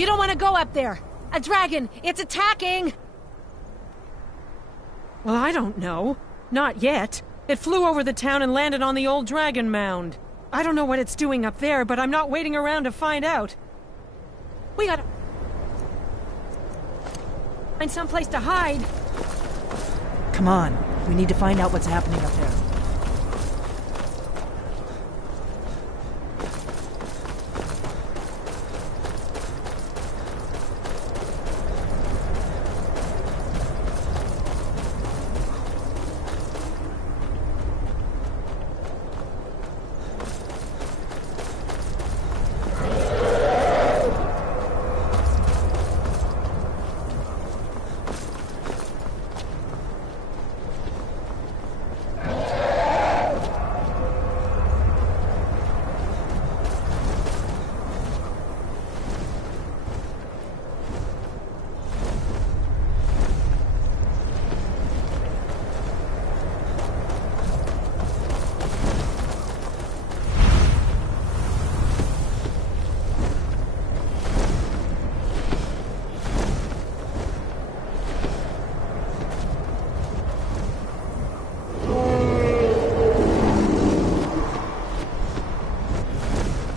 You don't want to go up there! A dragon! It's attacking! Well, I don't know. Not yet. It flew over the town and landed on the old dragon mound. I don't know what it's doing up there, but I'm not waiting around to find out. We gotta find someplace to hide. Come on, we need to find out what's happening up there.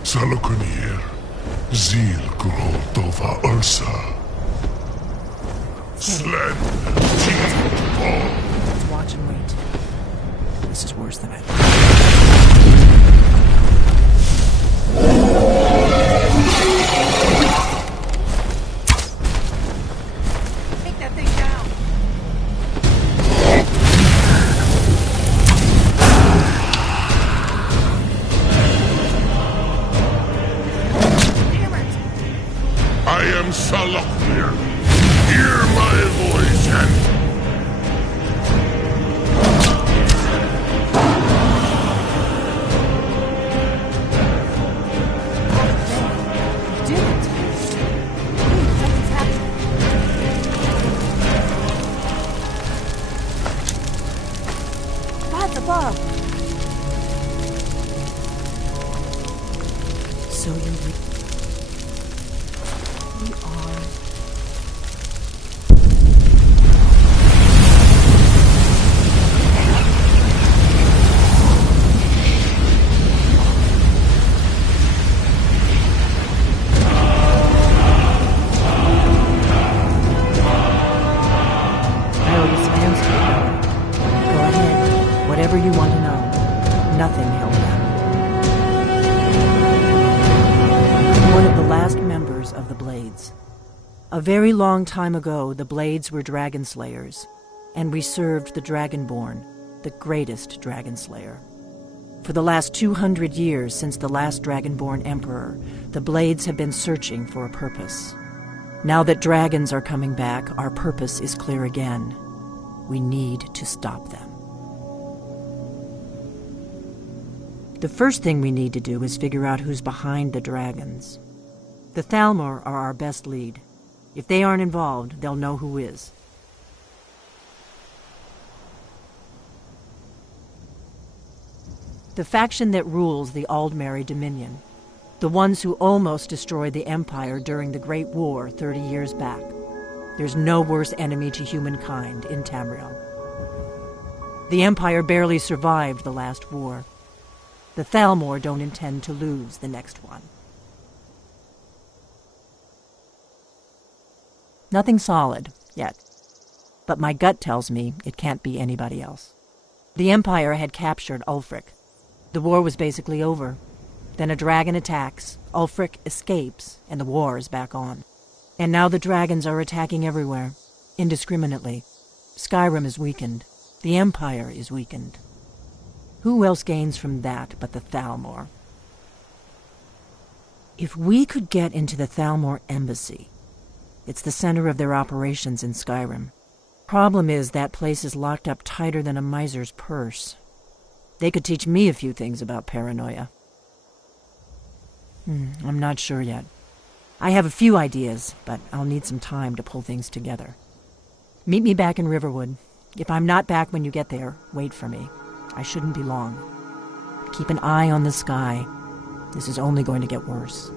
Salokunir, Zil Kurotova Ursa. Sled, Let's watch and wait. This is worse than I thought. Take that thing down! I am Saloknir. Hear my voice and... Did it! Something's happening. God's above! So we are... I owe you some answers. Go ahead. Whatever you want to know. Nothing held back. One of the last members of the Blades. A very long time ago, the Blades were dragon slayers, and we served the Dragonborn, the greatest dragon slayer. For the last 200 years since the last Dragonborn Emperor, the Blades have been searching for a purpose. Now that dragons are coming back, our purpose is clear again. We need to stop them. The first thing we need to do is figure out who's behind the dragons. The Thalmor are our best lead. If they aren't involved, they'll know who is. The faction that rules the Aldmeri Dominion. The ones who almost destroyed the Empire during the Great War 30 years back. There's no worse enemy to humankind in Tamriel. The Empire barely survived the last war. The Thalmor don't intend to lose the next one. Nothing solid, yet. But my gut tells me it can't be anybody else. The Empire had captured Ulfric. The war was basically over. Then a dragon attacks, Ulfric escapes, and the war is back on. And now the dragons are attacking everywhere, indiscriminately. Skyrim is weakened. The Empire is weakened. Who else gains from that but the Thalmor? If we could get into the Thalmor embassy, it's the center of their operations in Skyrim. Problem is, that place is locked up tighter than a miser's purse. They could teach me a few things about paranoia. I'm not sure yet. I have a few ideas, but I'll need some time to pull things together. Meet me back in Riverwood. If I'm not back when you get there, wait for me. I shouldn't be long. Keep an eye on the sky. This is only going to get worse.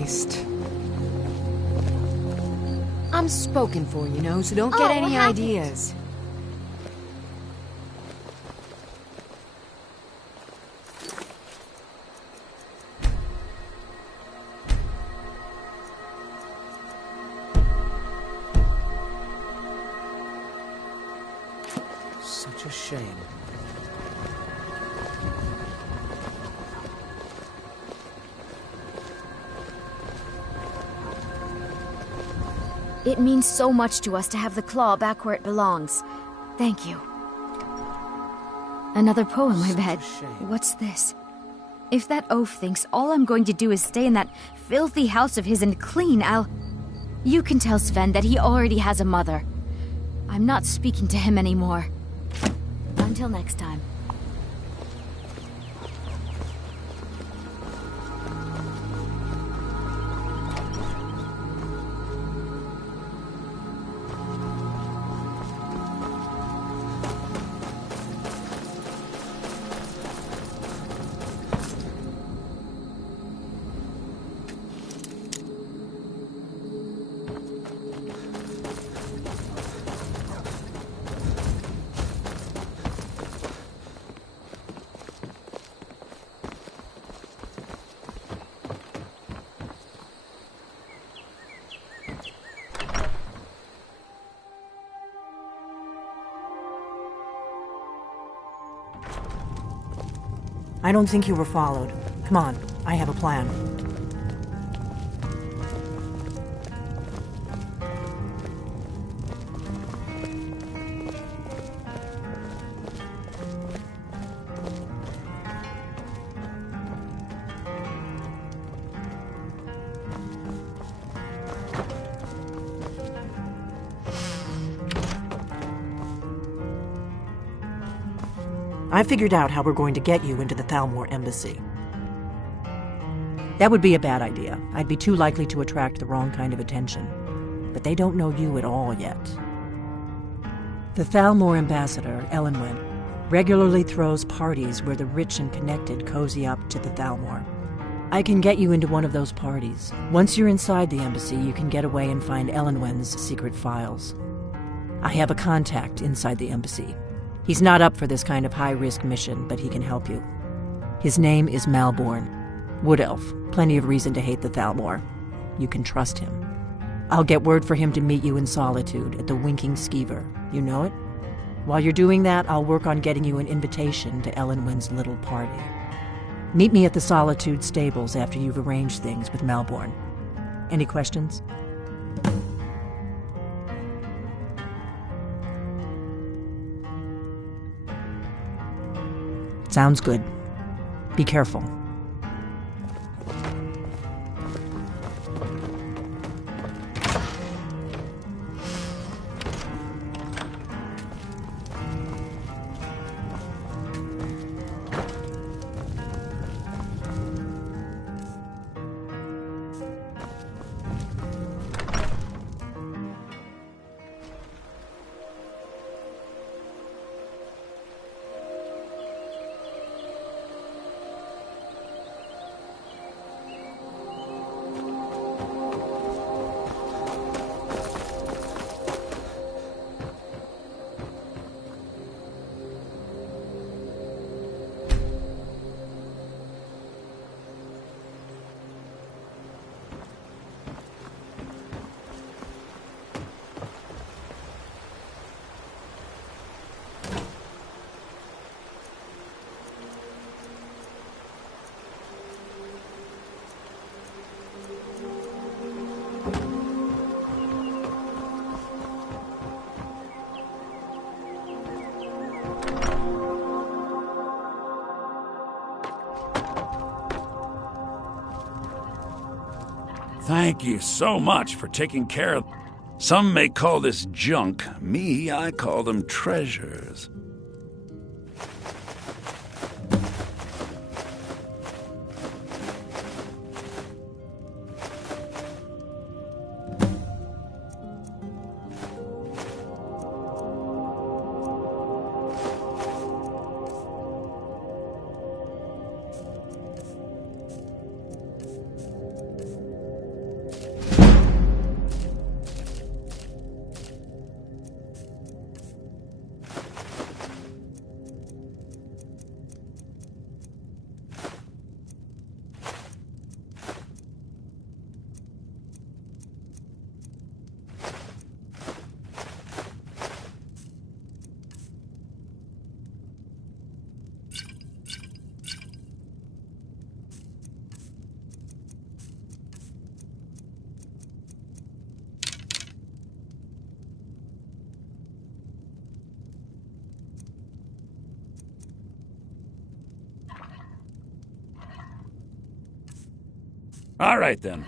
Christ. I'm spoken for, you know, so don't get any ideas. Such a shame. It means so much to us to have the claw back where it belongs. Thank you. Another poem, I bet. What's this? If that oaf thinks all I'm going to do is stay in that filthy house of his and clean, You can tell Sven that he already has a mother. I'm not speaking to him anymore. Until next time. I don't think you were followed. Come on, I have a plan. I figured out how we're going to get you into the Thalmor embassy. That would be a bad idea. I'd be too likely to attract the wrong kind of attention. But they don't know you at all yet. The Thalmor ambassador, Elenwen, regularly throws parties where the rich and connected cozy up to the Thalmor. I can get you into one of those parties. Once you're inside the embassy, you can get away and find Elenwen's secret files. I have a contact inside the embassy. He's not up for this kind of high-risk mission, but he can help you. His name is Malborn. Wood Elf. Plenty of reason to hate the Thalmor. You can trust him. I'll get word for him to meet you in Solitude at the Winking Skeever. You know it? While you're doing that, I'll work on getting you an invitation to Elenwen's little party. Meet me at the Solitude stables after you've arranged things with Malborn. Any questions? Sounds good. Be careful. Thank you so much for taking care of... Some may call this junk. Me, I call them treasures. All right, then.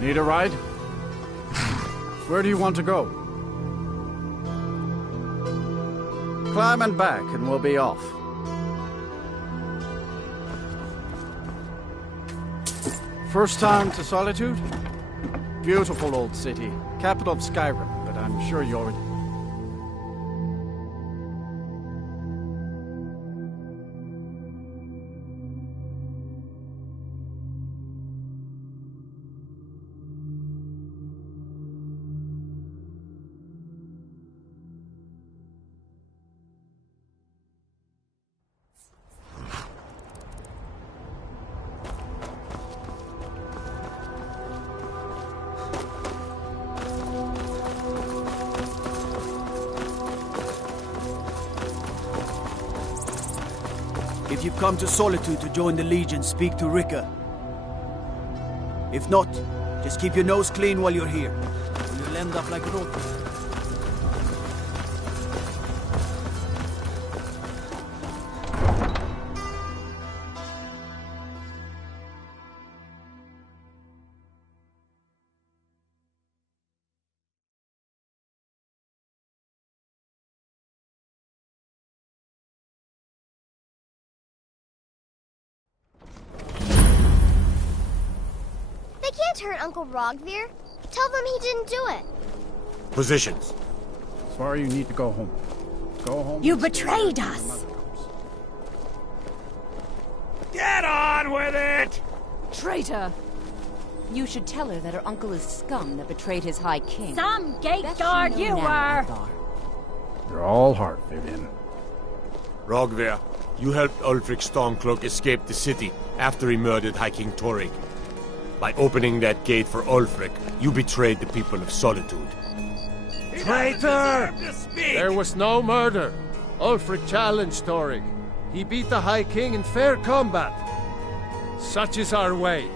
Need a ride? Where do you want to go? Climb and back and we'll be off. First time to Solitude? Beautiful old city. Capital of Skyrim, but I'm sure you already... If you've come to Solitude to join the Legion, speak to Rika. If not, just keep your nose clean while you're here, or you'll end up like Rod. They can't hurt Uncle Rogvir. Tell them he didn't do it. Positions. Sorry, you need to go home. Go home. You betrayed us! Get on with it! Traitor! You should tell her that her uncle is scum that betrayed his High King. Some gate Bet guard she you know now, were! Alvar. You're all heart, Vivian. Rogver, you helped Ulfric Stormcloak escape the city after he murdered High King Torrig. By opening that gate for Ulfric, you betrayed the people of Solitude. Traitor! There was no murder. Ulfric challenged Torrig. He beat the High King in fair combat. Such is our way.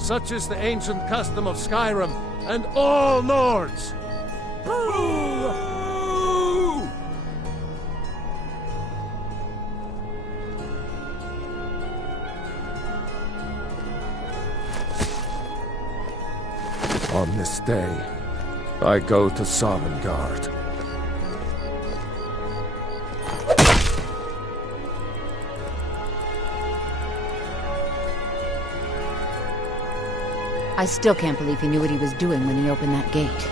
Such is the ancient custom of Skyrim and all Nords. Boo! On this day, I go to Sovngarde. I still can't believe he knew what he was doing when he opened that gate.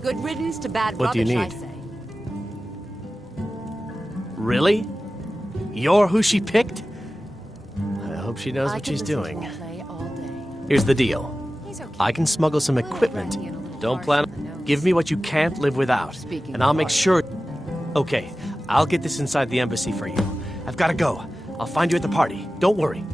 Good riddance to bad What do you rubbish, need? I say. Really? You're who she picked? I hope she knows I what could she's listen to doing. him play all day. Here's the deal. He's okay. I can smuggle some A little equipment. bratty and a little Don't harsh plan. on the nose. Give me what you can't live without, Speaking and I'll of make harsh. sure. Okay, I'll get this inside the embassy for you. I've gotta go. I'll find you at the party. Don't worry.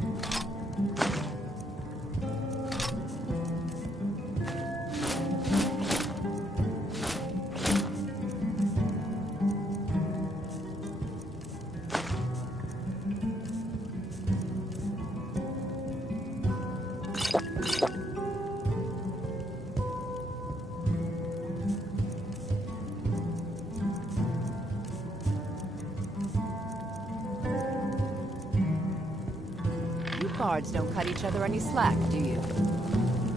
Guards don't cut each other any slack, do you?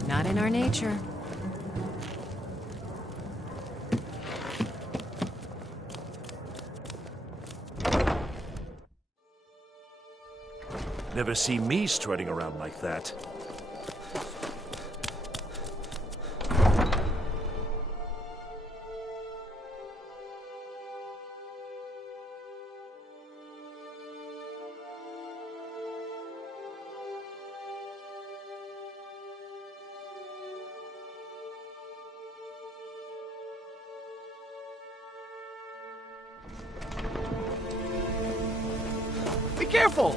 Not in our nature. Never see me strutting around like that. Be careful!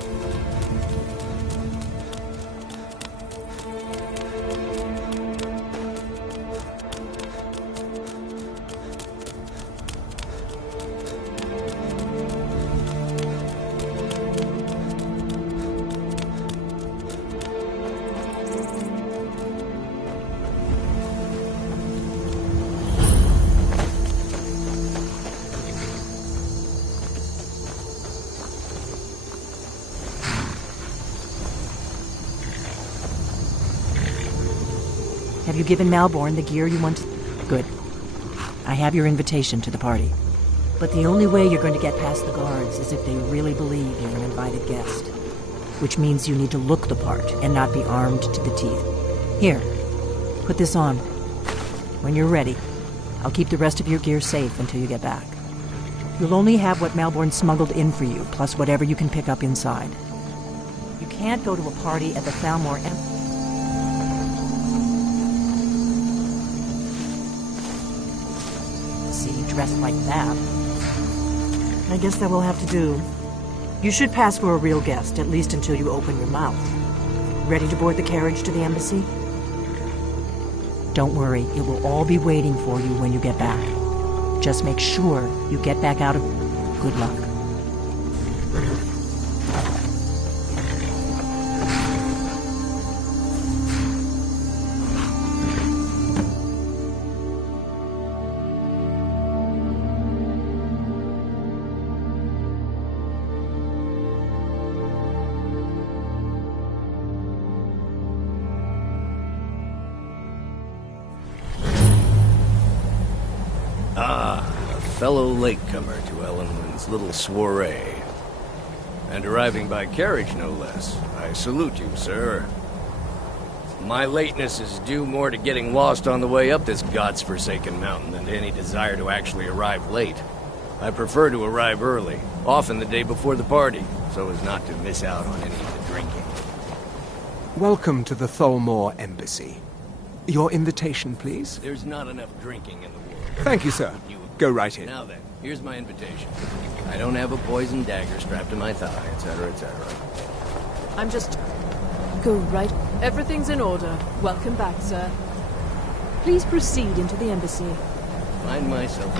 Have you given Malborn the gear you want? Good. I have your invitation to the party. But the only way you're going to get past the guards is if they really believe you're an invited guest. Which means you need to look the part and not be armed to the teeth. Here, put this on. When you're ready, I'll keep the rest of your gear safe until you get back. You'll only have what Malborn smuggled in for you, plus whatever you can pick up inside. You can't go to a party at the Thalmor dressed like that. I guess that will have to do. You should pass for a real guest, at least until you open your mouth. Ready to board the carriage to the embassy? Don't worry, it will all be waiting for you when you get back. Just make sure you get back out of... Good luck. Fellow latecomer to Ellenland's little soiree. And arriving by carriage, no less. I salute you, sir. My lateness is due more to getting lost on the way up this god's-forsaken mountain than to any desire to actually arrive late. I prefer to arrive early, often the day before the party, so as not to miss out on any of the drinking. Welcome to the Thalmor Embassy. Your invitation, please? There's not enough drinking in the world. Thank you, sir. Go right in. Now then, here's my invitation. I don't have a poison dagger strapped to my thigh, etc., etc. I'm just... Go right... Everything's in order. Welcome back, sir. Please proceed into the embassy. Find myself...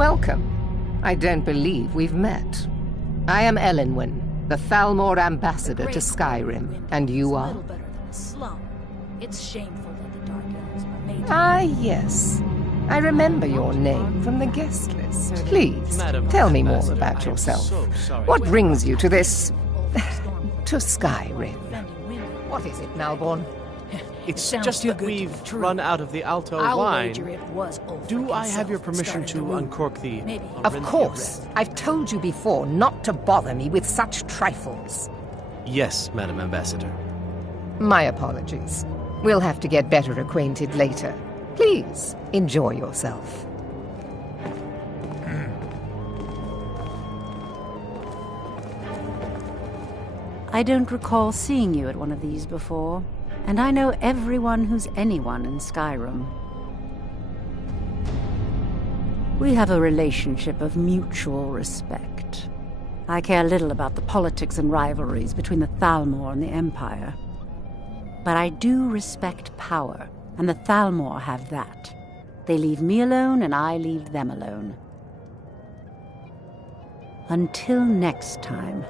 Welcome. I don't believe we've met. I am Elenwen, the Thalmor ambassador to Skyrim, and you are? It's shameful that the Dark Elves are made to... Ah, yes. I remember your name from the guest list. Please, tell me more about yourself. What brings you to this... to Skyrim? What is it, Malborn? It's just that we've run out of the Alto wine. Do I have your permission to uncork the... Of course. I've told you before not to bother me with such trifles. Yes, Madam Ambassador. My apologies. We'll have to get better acquainted later. Please, enjoy yourself. I don't recall seeing you at one of these before, and I know everyone who's anyone in Skyrim. We have a relationship of mutual respect. I care little about the politics and rivalries between the Thalmor and the Empire. But I do respect power, and the Thalmor have that. They leave me alone, and I leave them alone. Until next time.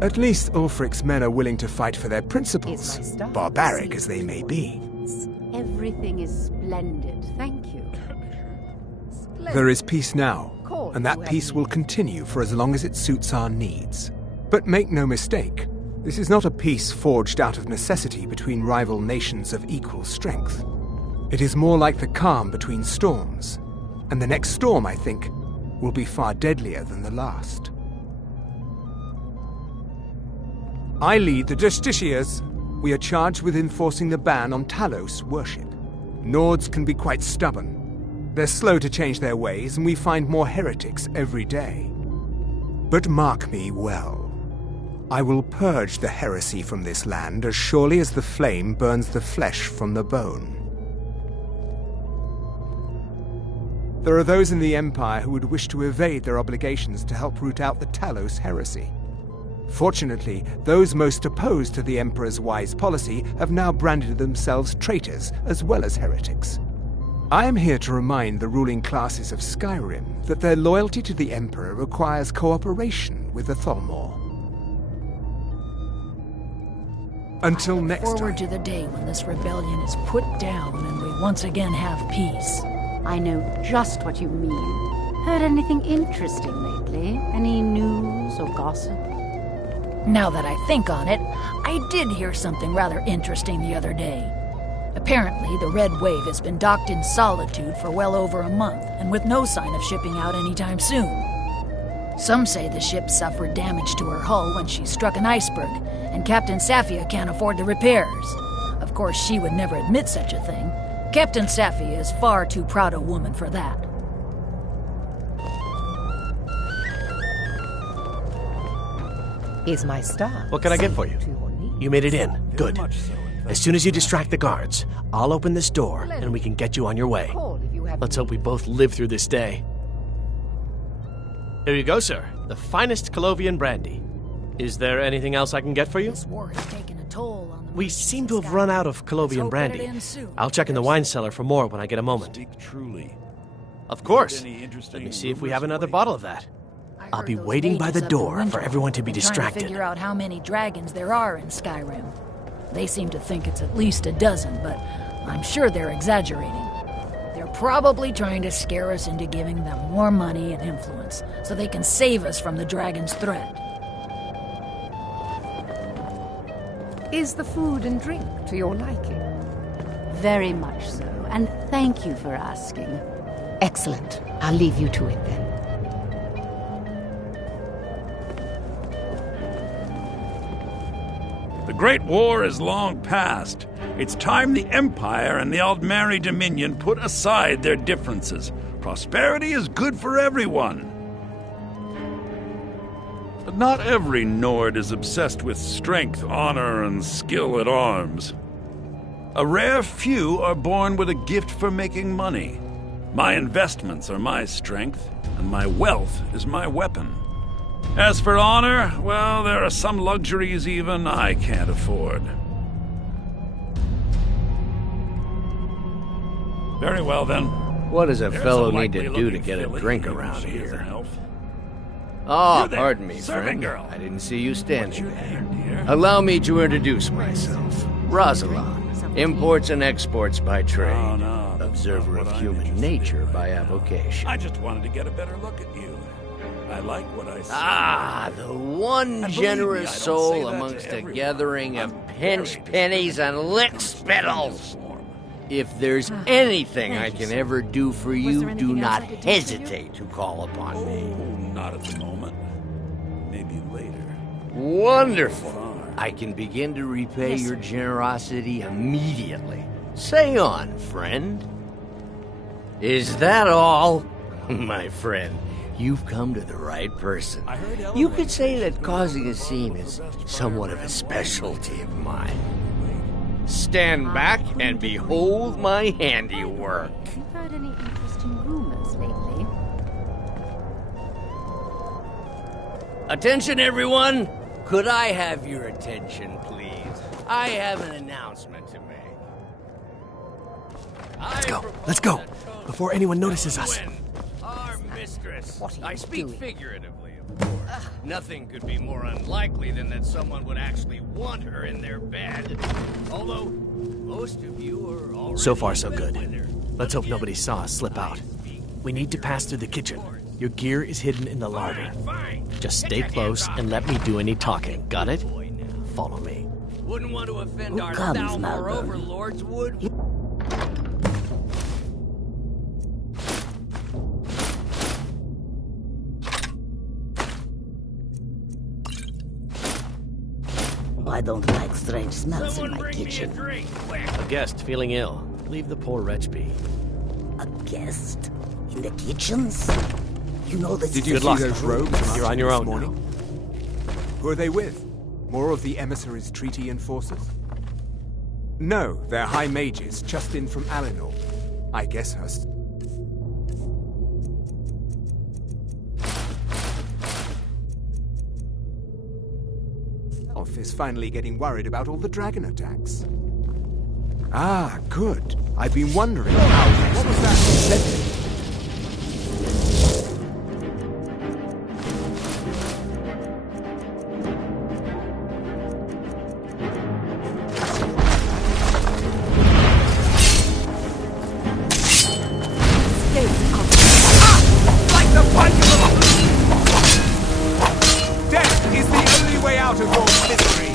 At least Ulfric's men are willing to fight for their principles, barbaric as they may be. Everything is splendid, thank you. There is peace now, and that peace will continue for as long as it suits our needs. But make no mistake, this is not a peace forged out of necessity between rival nations of equal strength. It is more like the calm between storms, and the next storm, I think, will be far deadlier than the last. I lead the Justiciars. We are charged with enforcing the ban on Talos worship. Nords can be quite stubborn. They're slow to change their ways, and we find more heretics every day. But mark me well. I will purge the heresy from this land as surely as the flame burns the flesh from the bone. There are those in the Empire who would wish to evade their obligations to help root out the Talos heresy. Fortunately, those most opposed to the Emperor's wise policy have now branded themselves traitors as well as heretics. I am here to remind the ruling classes of Skyrim that their loyalty to the Emperor requires cooperation with the Thalmor. Until next time. Forward to the day when this rebellion is put down and we once again have peace. I know just what you mean. Heard anything interesting lately? Any news or gossip? Now that I think on it, I did hear something rather interesting the other day. Apparently, the Red Wave has been docked in Solitude for well over a month, and with no sign of shipping out anytime soon. Some say the ship suffered damage to her hull when she struck an iceberg, and Captain Safia can't afford the repairs. Of course, she would never admit such a thing. Captain Safia is far too proud a woman for that. Is my star. What can I get for you? You made it in. Good. As soon as you distract the guards, I'll open this door and we can get you on your way. Let's hope we both live through this day. Here you go, sir. The finest Colovian brandy. Is there anything else I can get for you? This war has taken a toll on the... We seem to have run out of Colovian brandy. I'll check in the wine cellar for more when I get a moment. Speak truly. Of course. Let me see if we have another bottle of that. I'll be waiting by the door for everyone to be distracted. Trying to figure out how many dragons there are in Skyrim. They seem to think it's at least a dozen, but I'm sure they're exaggerating. They're probably trying to scare us into giving them more money and influence, so they can save us from the dragon's threat. Is the food and drink to your liking? Very much so, and thank you for asking. Excellent. I'll leave you to it then. The Great War is long past. It's time the Empire and the Aldmeri Dominion put aside their differences. Prosperity is good for everyone. But not every Nord is obsessed with strength, honor, and skill at arms. A rare few are born with a gift for making money. My investments are my strength, and my wealth is my weapon. As for honor, well, there are some luxuries even I can't afford. Very well, then. What does a There's fellow a need to likely do to looking get a filly drink even if around she is an here? elf. Ah, You there, pardon me, serving friend. girl. I didn't see you standing What's your there. name, dear? Allow me to introduce myself. Rosalind, imports and exports by trade. Oh, no, that's Observer not of what I'm human interested in nature right by now. avocation. I just wanted to get a better look at you. I like what I see. Ah, the one And believe me, generous I don't say soul that to amongst a everyone. gathering of I'm pinch very pennies and lick spittles. If there's anything I can ever do for you, do not hesitate to call upon me. Oh, not at the moment. Maybe later. Wonderful. I can begin to repay your generosity immediately. Say on, friend. Is that all? My friend, you've come to the right person. You could say that causing a scene is somewhat of a specialty of mine. Stand back and behold my handiwork. Have you heard any interesting rumors lately? Attention, everyone! Could I have your attention, please? I have an announcement to make. Let's go. Before anyone notices us. Our mistress. What are you I speak doing? figuratively, of course. Nothing could be more unlikely than that someone would actually want her in their bed. Although, most of you are already So far, so good. with her. Let's hope nobody saw us slip out. We need to pass through the kitchen. Your gear is hidden in the larder. Just stay close and let me do any talking. Got it? Follow me. Wouldn't want to offend Who our comes, Thalmor Malcolm? overlords, would we? I don't like strange smells in my kitchen. A guest feeling ill. Leave the poor wretch be. A guest? In the kitchens? You know this Did is you a see luck. those robes? You're on your this own morning? Who are they with? More of the emissaries' treaty enforcers? No, they're high mages, just in from Alinor. I guess Hurst. Elf is finally getting worried about all the dragon attacks. Ah, good. I've been wondering how... What was that? Like the punch of Death is the only way out of your misery.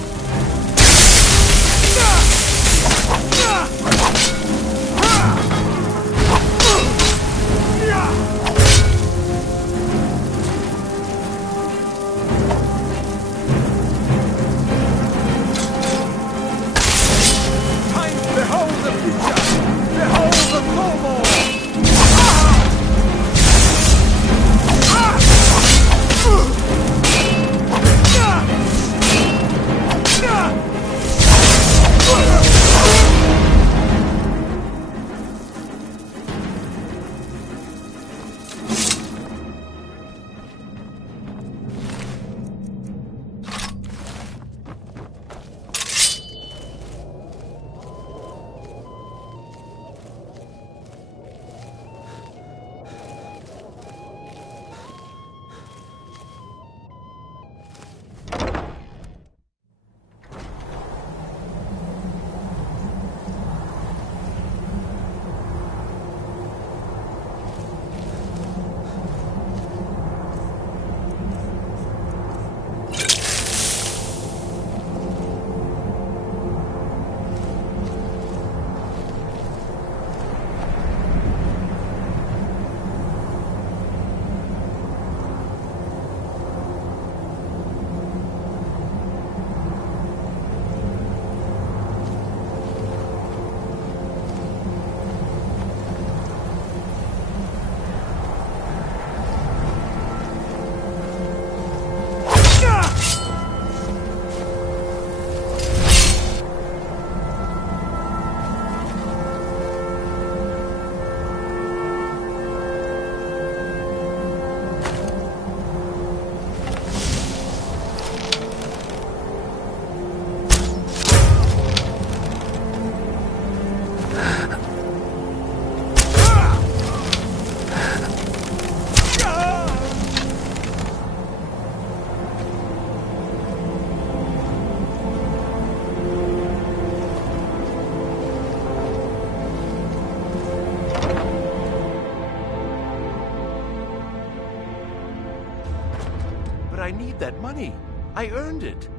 need that money. I earned it.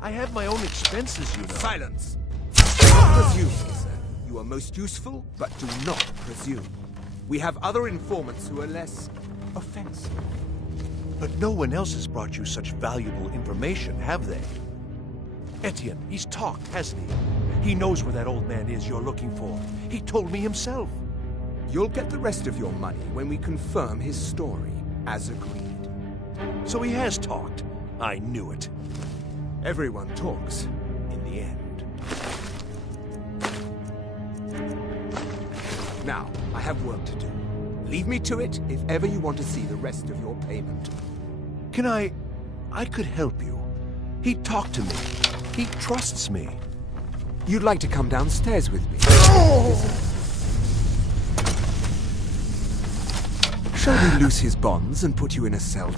I have my own expenses, you know. Silence! Presume, sir. You are most useful, but do not presume. We have other informants who are less offensive. But no one else has brought you such valuable information, have they? Etienne, he's talked, hasn't he? He knows where that old man is you're looking for. He told me himself. You'll get the rest of your money when we confirm his story, as agreed. So he has talked. I knew it. Everyone talks, in the end. Now, I have work to do. Leave me to it if ever you want to see the rest of your payment. Can I could help you. He talked to me. He trusts me. You'd like to come downstairs with me? Shall we loose his bonds and put you in a cell?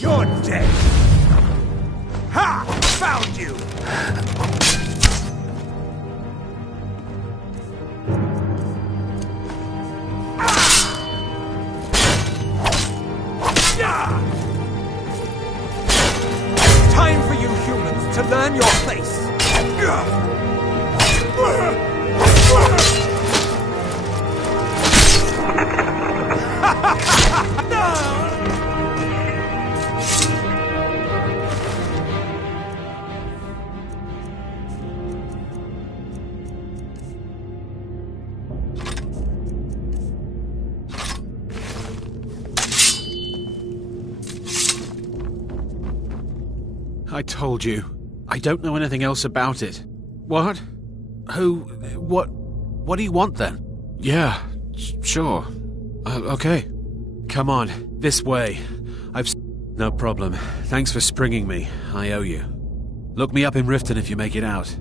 You're dead! Ha! Found you! Time for you humans to learn your place! I told you. I don't know anything else about it. What? Who? What do you want then? Yeah, sure. Okay. Come on, this way. No problem. Thanks for springing me. I owe you. Look me up in Riften if you make it out.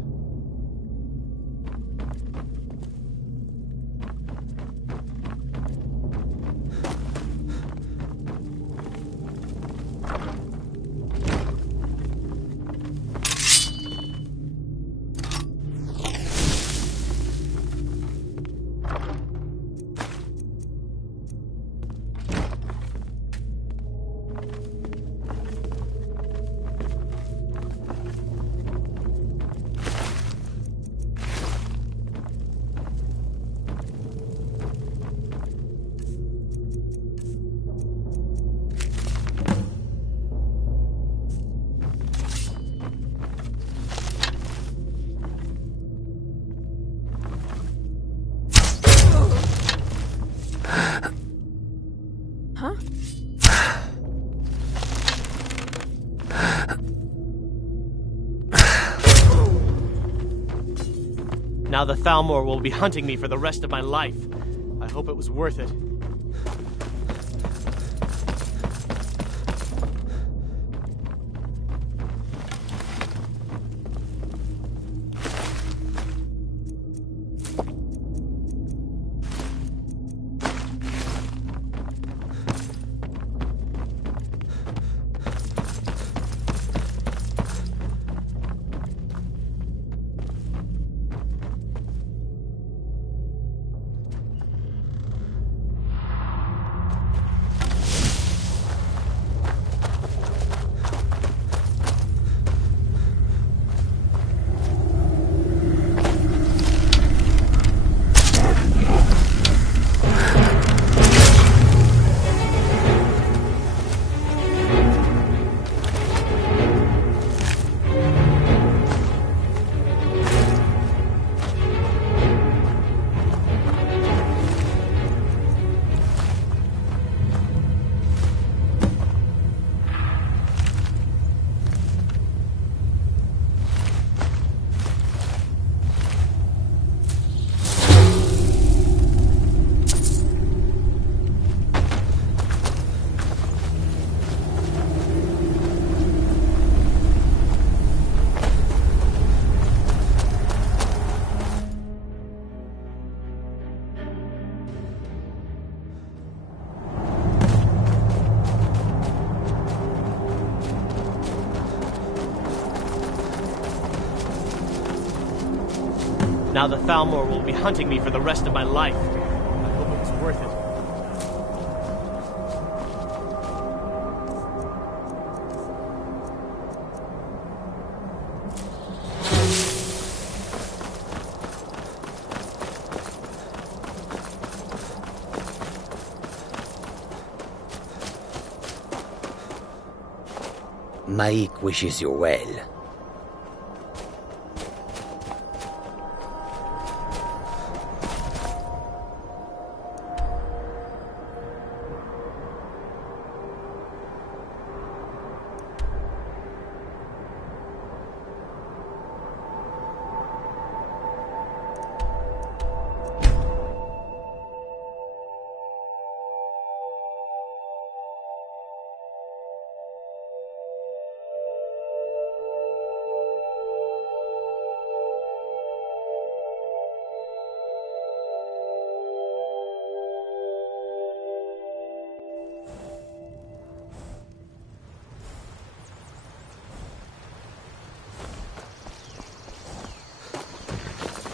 Now the Thalmor will be hunting me for the rest of my life. I hope it was worth it. Now the Thalmor will be hunting me for the rest of my life. I hope it was worth it. Maik wishes you well.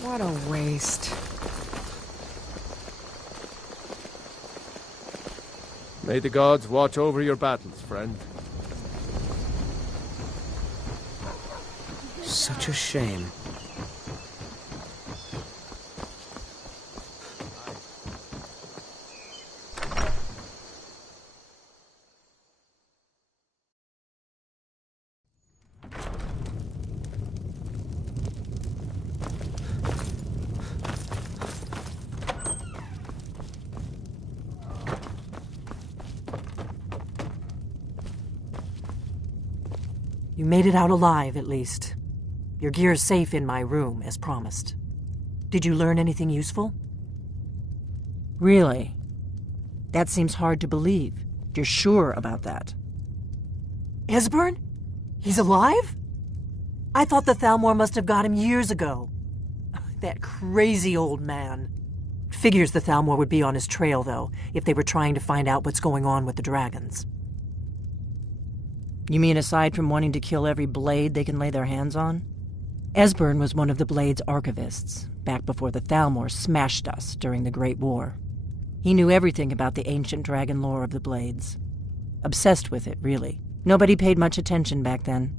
What a waste. May the gods watch over your battles, friend. Such a shame. You made it out alive, at least. Your gear's safe in my room, as promised. Did you learn anything useful? Really? That seems hard to believe. You're sure about that? Esbern? He's alive? I thought the Thalmor must have got him years ago. That crazy old man. Figures the Thalmor would be on his trail, though, if they were trying to find out what's going on with the dragons. You mean aside from wanting to kill every blade they can lay their hands on? Esbern was one of the Blade's archivists, back before the Thalmor smashed us during the Great War. He knew everything about the ancient dragon lore of the Blades. Obsessed with it, really. Nobody paid much attention back then.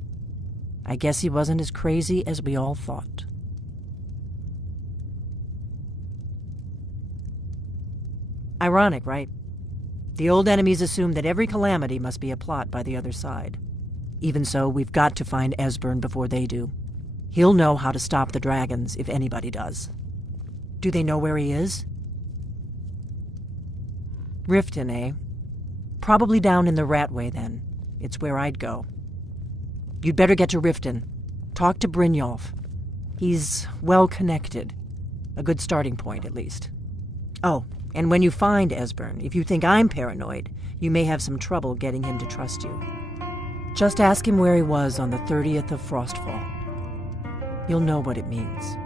I guess he wasn't as crazy as we all thought. Ironic, right? The old enemies assumed that every calamity must be a plot by the other side. Even so, we've got to find Esbern before they do. He'll know how to stop the dragons, if anybody does. Do they know where he is? Riften, eh? Probably down in the Ratway, then. It's where I'd go. You'd better get to Riften. Talk to Brynjolf. He's well-connected. A good starting point, at least. Oh, and when you find Esbern, if you think I'm paranoid, you may have some trouble getting him to trust you. Just ask him where he was on the 30th of Frostfall. You'll know what it means.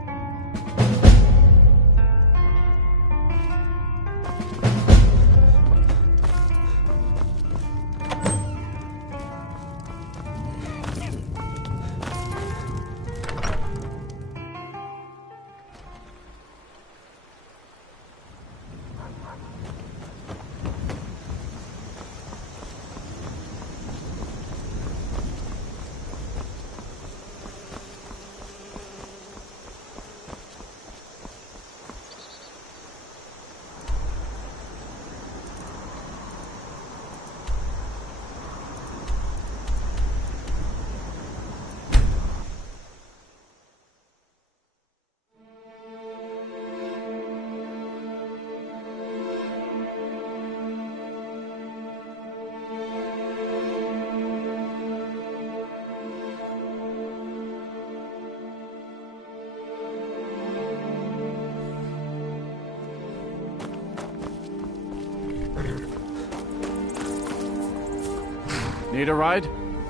Need a ride?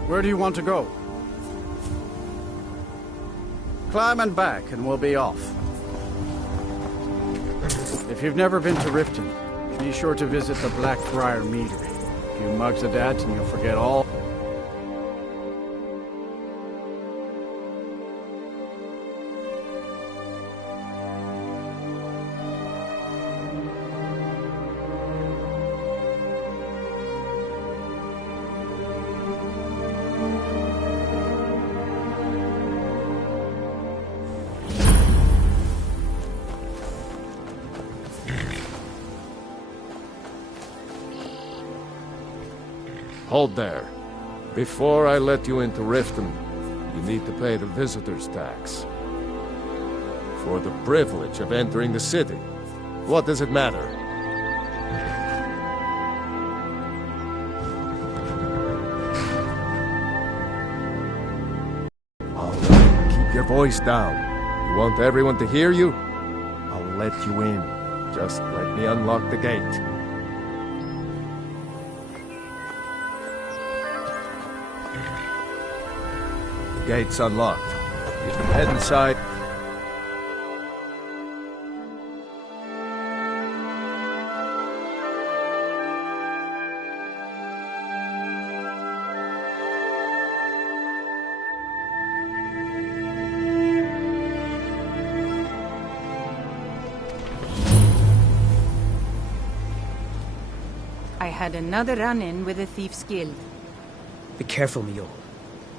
Where do you want to go? Climb and back and we'll be off. If you've never been to Riften, be sure to visit the Blackbriar Meadery. A few mugs of that and you'll forget all. Hold there. Before I let you into Riften, you need to pay the visitor's tax. For the privilege of entering the city. What does it matter? All right, keep your voice down. You want everyone to hear you? I'll let you in. Just let me unlock the gate. The gate's unlocked. You can head inside. I had another run-in with the Thieves' Guild. Be careful, Mule.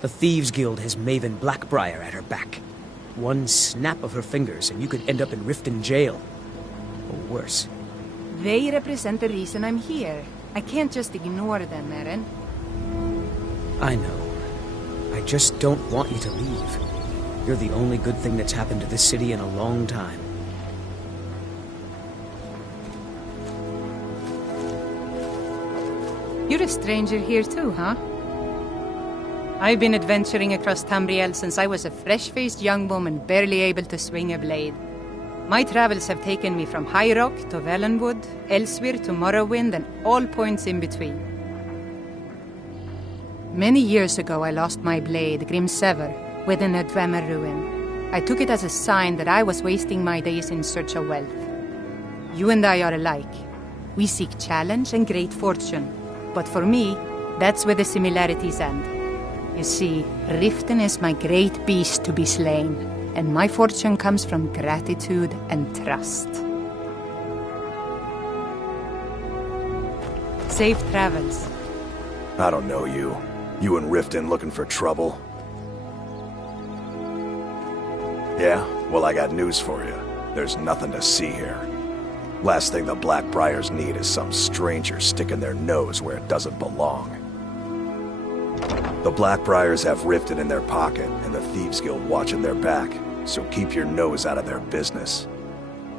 The Thieves' Guild has Maven Blackbriar at her back. One snap of her fingers and you could end up in Riften jail. Or worse. They represent the reason I'm here. I can't just ignore them, Eren. I know. I just don't want you to leave. You're the only good thing that's happened to this city in a long time. You're a stranger here too, huh? I've been adventuring across Tamriel since I was a fresh-faced young woman barely able to swing a blade. My travels have taken me from High Rock to Valenwood, Elsewhere to Morrowind, and all points in between. Many years ago I lost my blade, Grimsever, within a Dwemer ruin. I took it as a sign that I was wasting my days in search of wealth. You and I are alike. We seek challenge and great fortune. But for me, that's where the similarities end. You see, Riften is my great beast to be slain, and my fortune comes from gratitude and trust. Safe travels. I don't know you. You in Riften looking for trouble? Yeah? Well, I got news for you. There's nothing to see here. Last thing the Blackbriars need is some stranger sticking their nose where it doesn't belong. The Blackbriars have Riften in their pocket and the Thieves Guild watching their back, so keep your nose out of their business.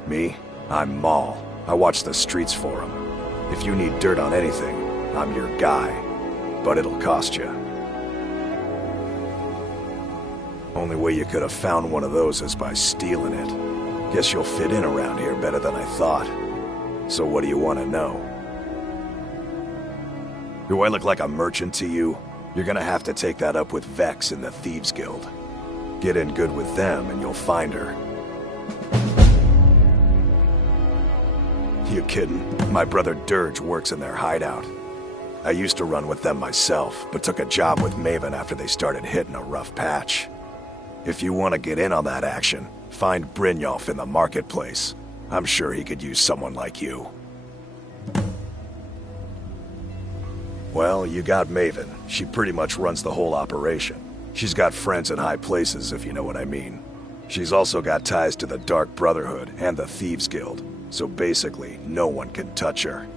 Me? I'm Maul. I watch the streets for them. If you need dirt on anything, I'm your guy. But it'll cost you. Only way you could have found one of those is by stealing it. Guess you'll fit in around here better than I thought. So what do you want to know? Do I look like a merchant to you? You're gonna have to take that up with Vex in the Thieves Guild. Get in good with them and you'll find her. You kidding? My brother Dirge works in their hideout. I used to run with them myself, but took a job with Maven after they started hitting a rough patch. If you want to get in on that action, find Brynjolf in the marketplace. I'm sure he could use someone like you. Well, you got Maven. She pretty much runs the whole operation. She's got friends in high places, if you know what I mean. She's also got ties to the Dark Brotherhood and the Thieves Guild, so basically, no one can touch her.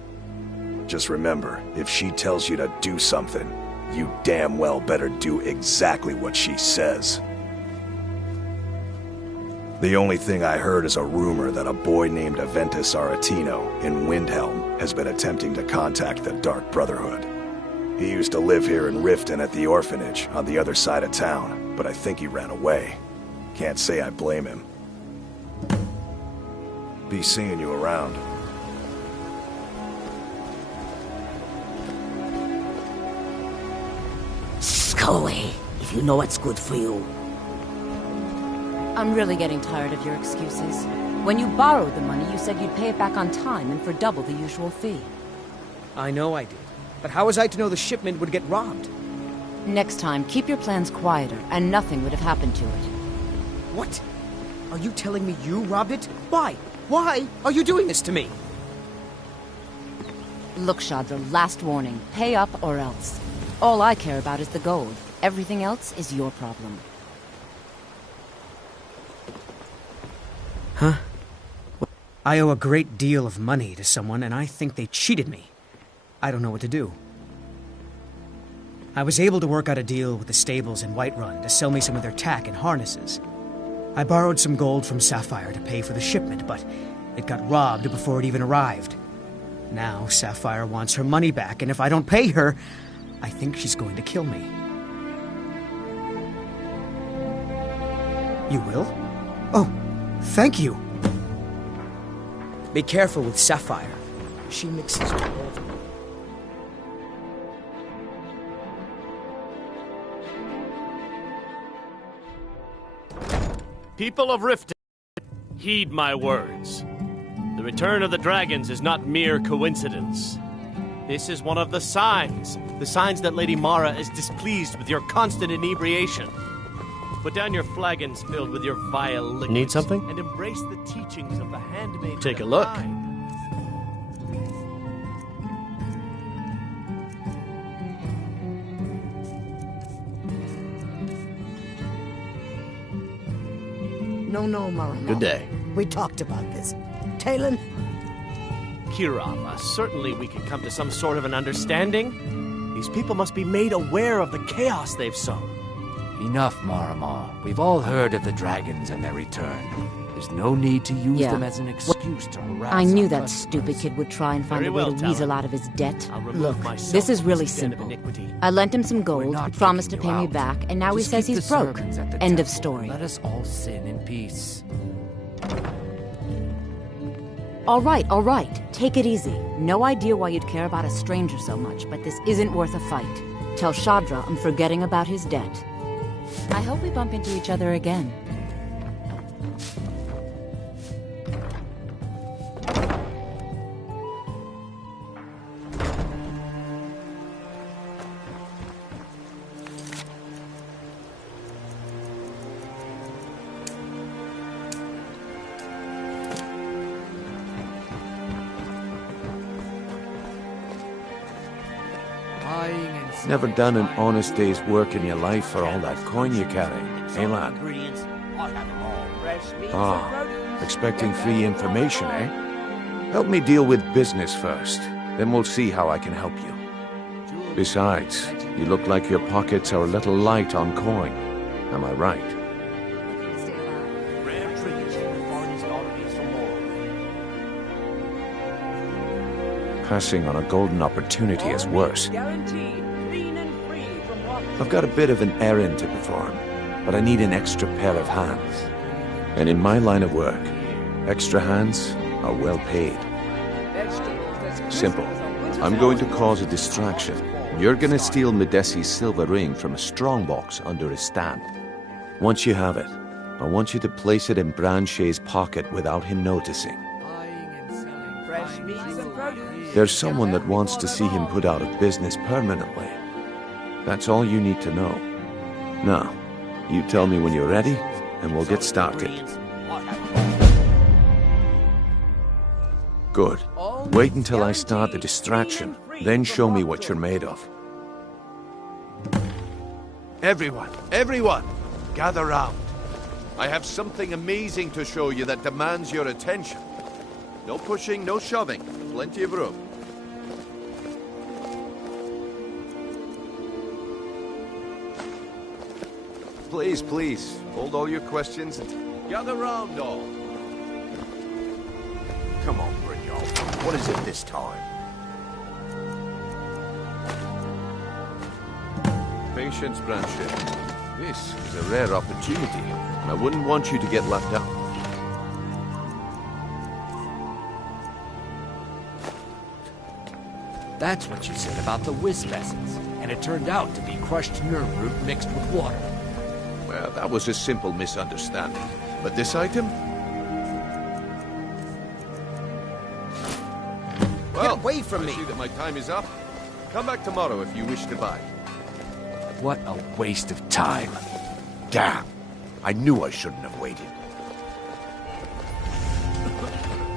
Just remember, if she tells you to do something, you damn well better do exactly what she says. The only thing I heard is a rumor that a boy named Aventus Aretino in Windhelm has been attempting to contact the Dark Brotherhood. He used to live here in Riften at the orphanage on the other side of town, but I think he ran away. Can't say I blame him. Be seeing you around. Go away, if you know what's good for you. I'm really getting tired of your excuses. When you borrowed the money, you said you'd pay it back on time and for double the usual fee. I know I did. But how was I to know the shipment would get robbed? Next time, keep your plans quieter, and nothing would have happened to it. What? Are you telling me you robbed it? Why? Why are you doing this to me? Look, Shadra, last warning. Pay up or else. All I care about is the gold. Everything else is your problem. Huh? I owe a great deal of money to someone, and I think they cheated me. I don't know what to do. I was able to work out a deal with the stables in Whiterun to sell me some of their tack and harnesses. I borrowed some gold from Sapphire to pay for the shipment, but it got robbed before it even arrived. Now Sapphire wants her money back, and if I don't pay her, I think she's going to kill me. You will? Oh, thank you. Be careful with Sapphire. She mixes with all. People of Riften, heed my words. The return of the dragons is not mere coincidence. This is one of the signs that Lady Mara is displeased with your constant inebriation. Put down your flagons filled with your vile liquids. Need something? And embrace the teachings of the handmaiden. Take a look. No, Marama. Good day. We talked about this. Talon? Kirava, certainly we can come to some sort of an understanding. These people must be made aware of the chaos they've sown. Enough, Marama. We've all heard of the dragons and their return. There's no need to use them as an excuse to harass. I knew our that customers. stupid kid would try and find Very a way well, to weasel Talon. out of his debt. I'll remove Look, myself this is from really this den of simple. iniquity. I lent him some gold, not he promised to kicking pay you me out. back, and now he Just says keep he's the broke. servants at the End of temple. story. Let us all sin in peace. All right. Take it easy. No idea why you'd care about a stranger so much, but this isn't worth a fight. Tell Shadra I'm forgetting about his debt. I hope we bump into each other again. Never done an honest day's work in your life for all that coin you carry, eh, lad? Expecting free information, eh? Help me deal with business first, then we'll see how I can help you. Besides, you look like your pockets are a little light on coin. Am I right? Passing on a golden opportunity is worse. I've got a bit of an errand to perform, but I need an extra pair of hands. And in my line of work, extra hands are well paid. Simple. I'm going to cause a distraction. You're going to steal Medesi's silver ring from a strongbox under his stand. Once you have it, I want you to place it in Branche's pocket without him noticing. There's someone that wants to see him put out of business permanently. That's all you need to know. Now, you tell me when you're ready, and we'll get started. Good. Wait until I start the distraction, then show me what you're made of. Everyone, gather round. I have something amazing to show you that demands your attention. No pushing, no shoving. Plenty of room. Please, hold all your questions and gather round all. Come on, Brignold. What is it this time? Patience, Branche. This is a rare opportunity, and I wouldn't want you to get left out. That's what you said about the wisp essence, and it turned out to be crushed nerve root mixed with water. Well, that was a simple misunderstanding. But this item? Well, Get away from me! I see that my time is up. Come back tomorrow if you wish to buy. What a waste of time. Damn! I knew I shouldn't have waited.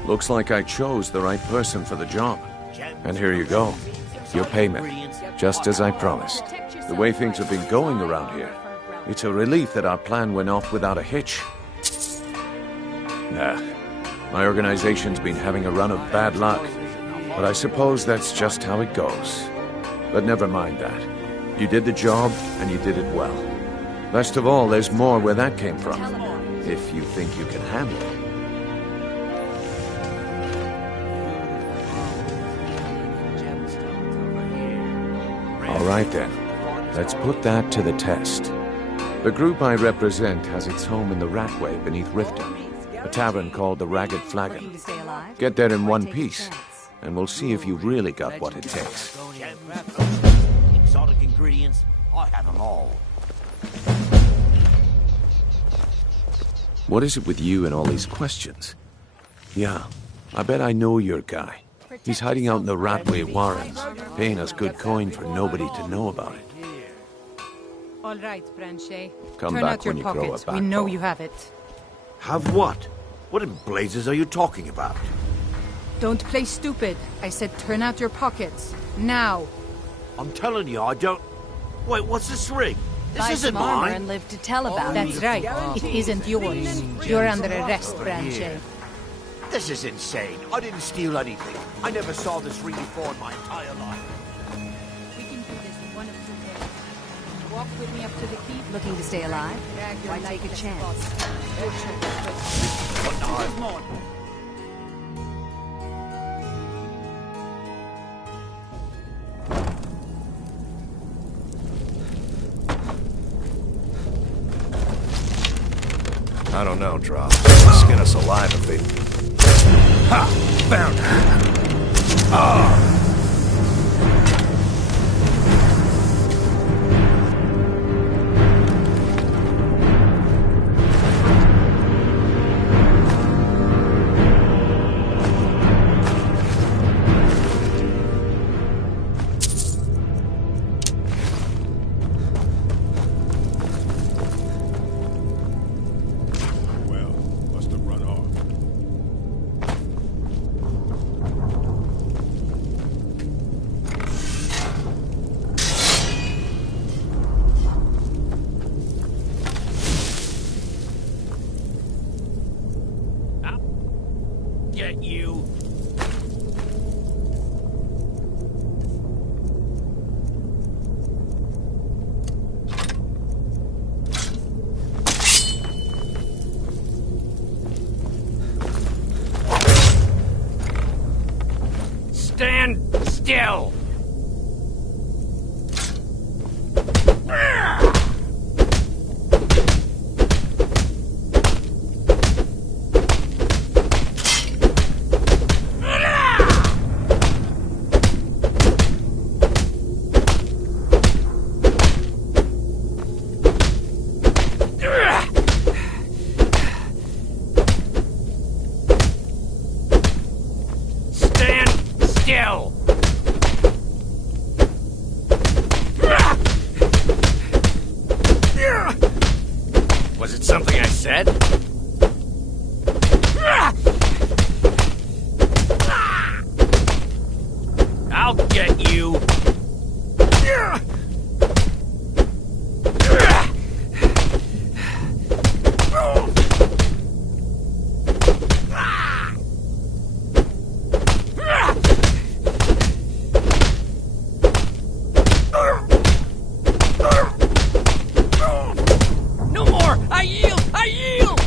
Looks like I chose the right person for the job. And here you go. Your payment. Just as I promised. The way things have been going around here, it's a relief that our plan went off without a hitch. Nah. My organization's been having a run of bad luck. But I suppose that's just how it goes. But never mind that. You did the job, and you did it well. Best of all, there's more where that came from, if you think you can handle it. All right then, let's put that to the test. The group I represent has its home in the Ratway beneath Riften, a tavern called the Ragged Flagon. Get there in one piece, and we'll see if you've really got what it takes. Exotic ingredients, I have them all. What is it with you and all these questions? Yeah, I bet I know your guy. He's hiding out in the Ratway Warrens, paying us good coin for nobody to know about it. All right, Branchet. Come Turn back out your when you grow a pockets. We know backbone. you have it. Have what? What in blazes are you talking about? Don't play stupid. I said turn out your pockets. Now. I'm telling you, I don't... Wait, what's this ring? This Buy isn't some armor mine. and live to tell about That's it. right. It isn't yours. You're under arrest, Branchet. This is insane. I didn't steal anything. I never saw this ring before in my entire life. We can do this in one of two ways. Walk with me up to the keep. Looking to stay alive? Why take a chance? I don't know, Drop. Skin us alive if they... Ha! Found it! Ah! Get you. Stand still. Still! Was it something I said? I'll get you! No more! I yield! I yield!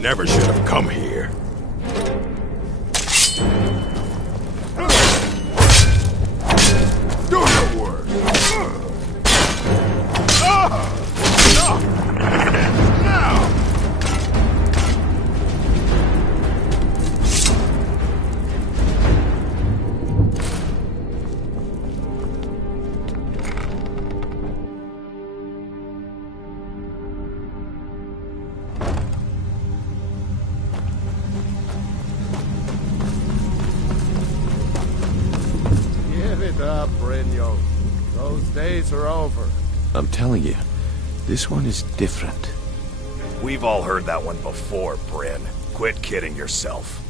Never should have come here. Do your work. Now! up, Brynjo. Those days are over. I'm telling you, this one is different. We've all heard that one before, Bryn. Quit kidding yourself.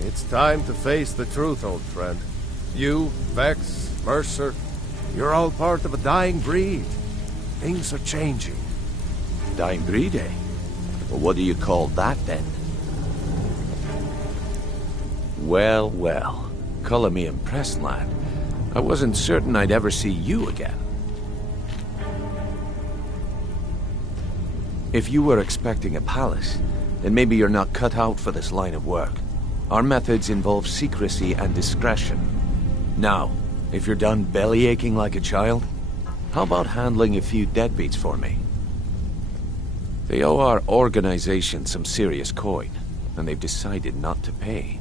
It's time to face the truth, old friend. You, Vex, Mercer, you're all part of a dying breed. Things are changing. Dying breed, eh? Well, what do you call that, then? Well, well. Color me impressed, lad. I wasn't certain I'd ever see you again. If you were expecting a palace, then maybe you're not cut out for this line of work. Our methods involve secrecy and discretion. Now, if you're done belly-aching like a child, how about handling a few deadbeats for me? They owe our organization some serious coin, and they've decided not to pay.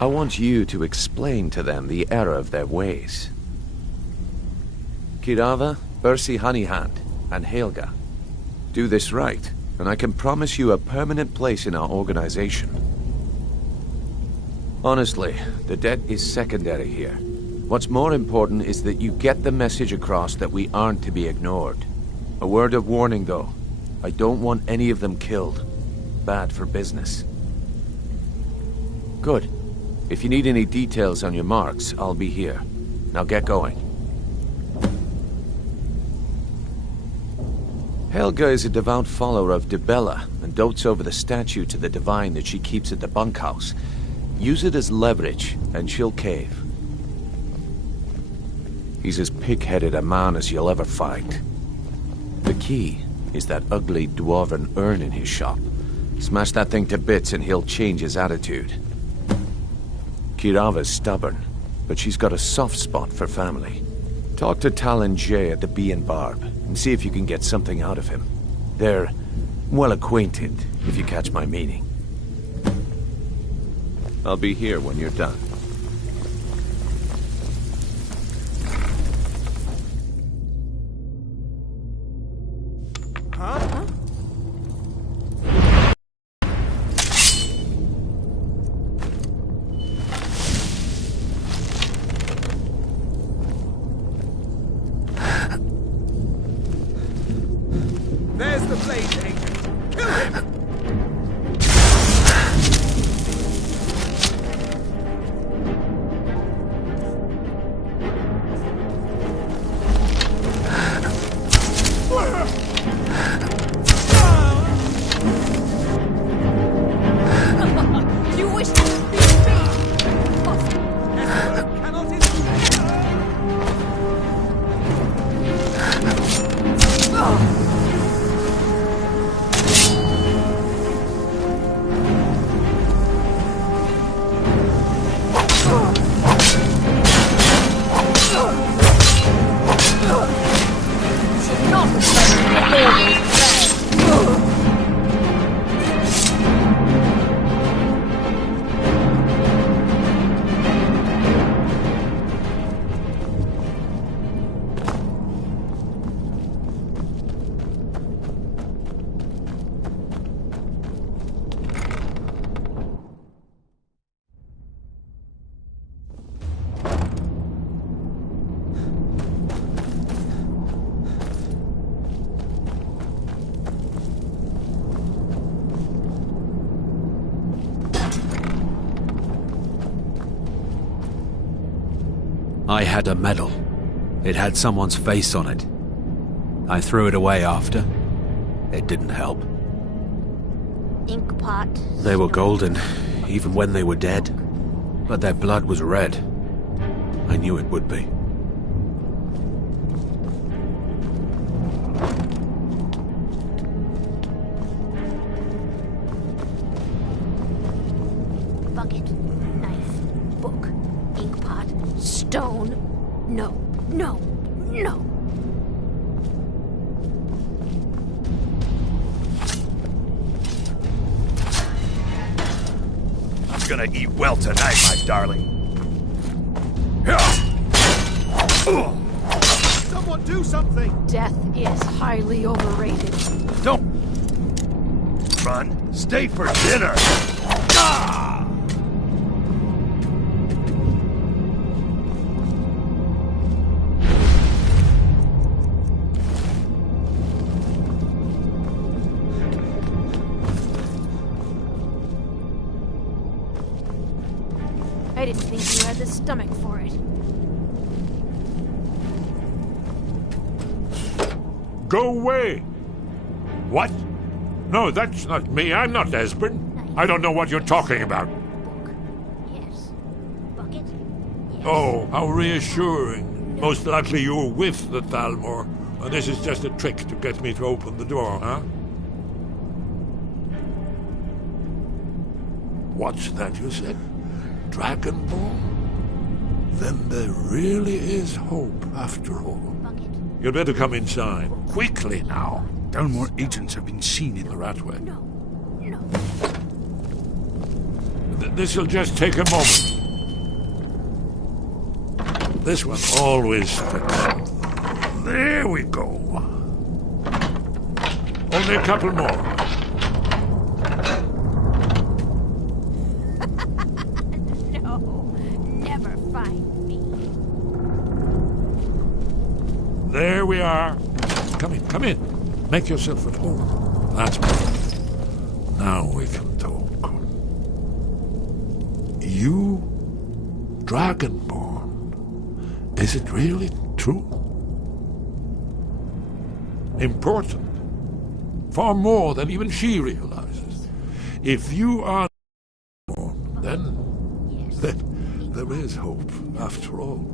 I want you to explain to them the error of their ways. Kirava, Bersi Honeyhand, and Helga. Do this right, and I can promise you a permanent place in our organization. Honestly, the debt is secondary here. What's more important is that you get the message across that we aren't to be ignored. A word of warning, though. I don't want any of them killed. Bad for business. Good. If you need any details on your marks, I'll be here. Now get going. Helga is a devout follower of Dibella and dotes over the statue to the divine that she keeps at the bunkhouse. Use it as leverage, and she'll cave. He's as pig-headed a man as you'll ever find. The key is that ugly dwarven urn in his shop. Smash that thing to bits and he'll change his attitude. Kirava's stubborn, but she's got a soft spot for family. Talk to Talon Jay at the Bee and Barb, and see if you can get something out of him. They're well acquainted, if you catch my meaning. I'll be here when you're done. There's the blade agent. Kill him! You wish to speak me? I had a medal. It had someone's face on it. I threw it away after. It didn't help. Inkpot. They were golden, even when they were dead. But their blood was red. I knew it would be. Bucket, knife, book, inkpot, stone. No, no, no. I'm gonna eat well tonight, my darling. Someone do something! Death is highly overrated. Don't run. Stay for dinner. think you had the stomach for it. Go away! What? No, that's not me. I'm not Esbern. I don't know what you're talking about. Oh, how reassuring. Most likely you're with the Thalmor, and this is just a trick to get me to open the door, huh? What's that you said? Dragonborn? Then there really is hope, after all. You'd better come inside. Quickly now. Thalmor agents have been seen in the Ratway. This'll just take a moment. This one always fits. There we go. Only a couple more. No, never find me. There we are. Come in, come in. Make yourself at home. That's better. Now we can talk. You, Dragonborn. Is it really true? Important. Far more than even she realizes. If you are then there is hope, after all.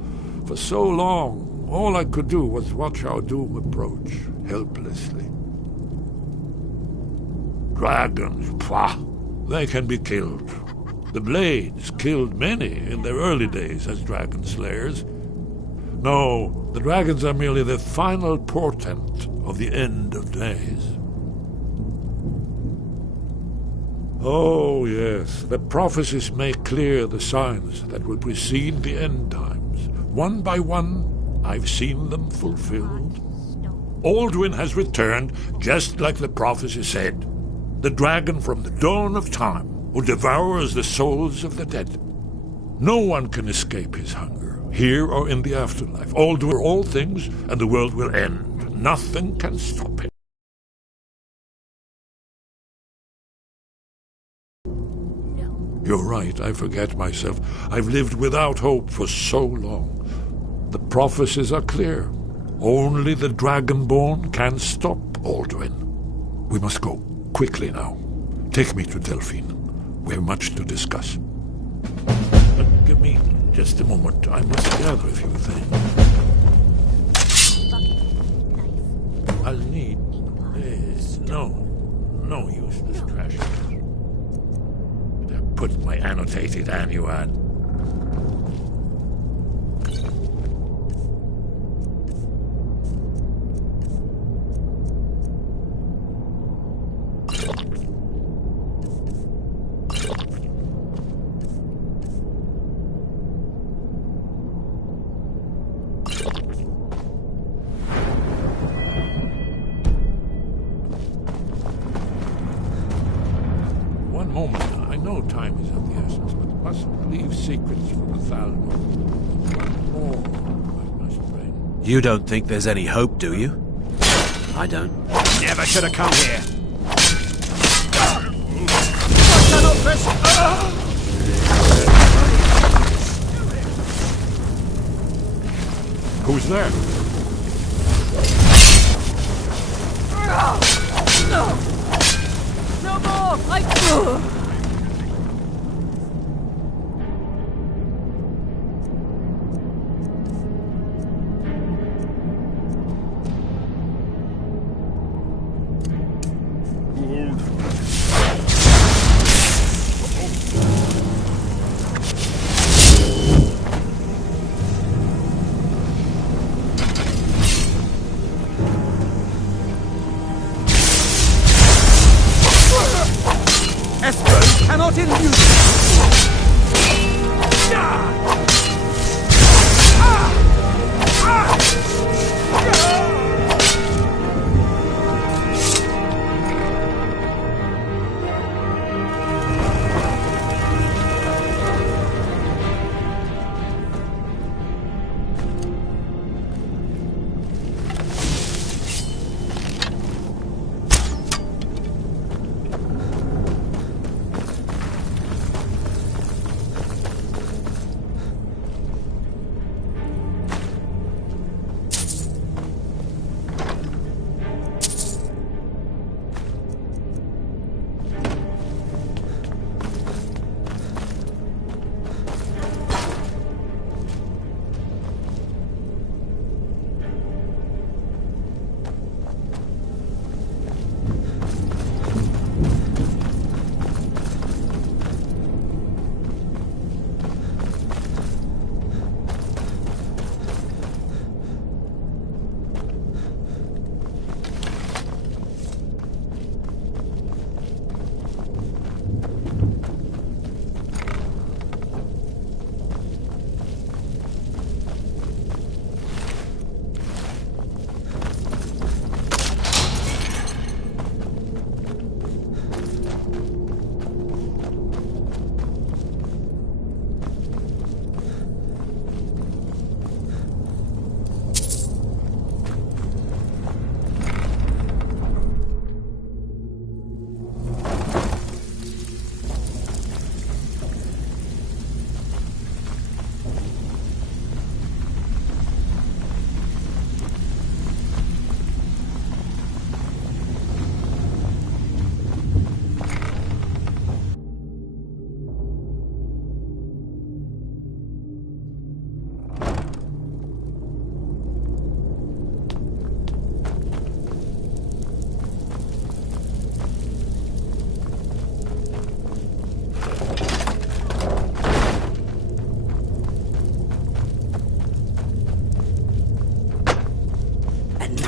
For so long, all I could do was watch our doom approach, helplessly. Dragons, pah! They can be killed. The Blades killed many in their early days as dragon slayers. No, the dragons are merely the final portent of the end of days. Oh, yes, the prophecies make clear the signs that will precede the end times. One by one, I've seen them fulfilled. Alduin has returned, just like the prophecy said. The dragon from the dawn of time, who devours the souls of the dead. No one can escape his hunger, here or in the afterlife. All things, and the world will end. Nothing can stop him. No. You're right, I forget myself. I've lived without hope for so long. The prophecies are clear. Only the Dragonborn can stop Alduin. We must go, quickly now. Take me to Delphine. We have much to discuss. But give me just a moment. I must gather a few things. I'll need... no useless trash. I'll put my annotated annuad. You don't think there's any hope, do you? I don't. Never should have come here. Who's there? No more! Esbern!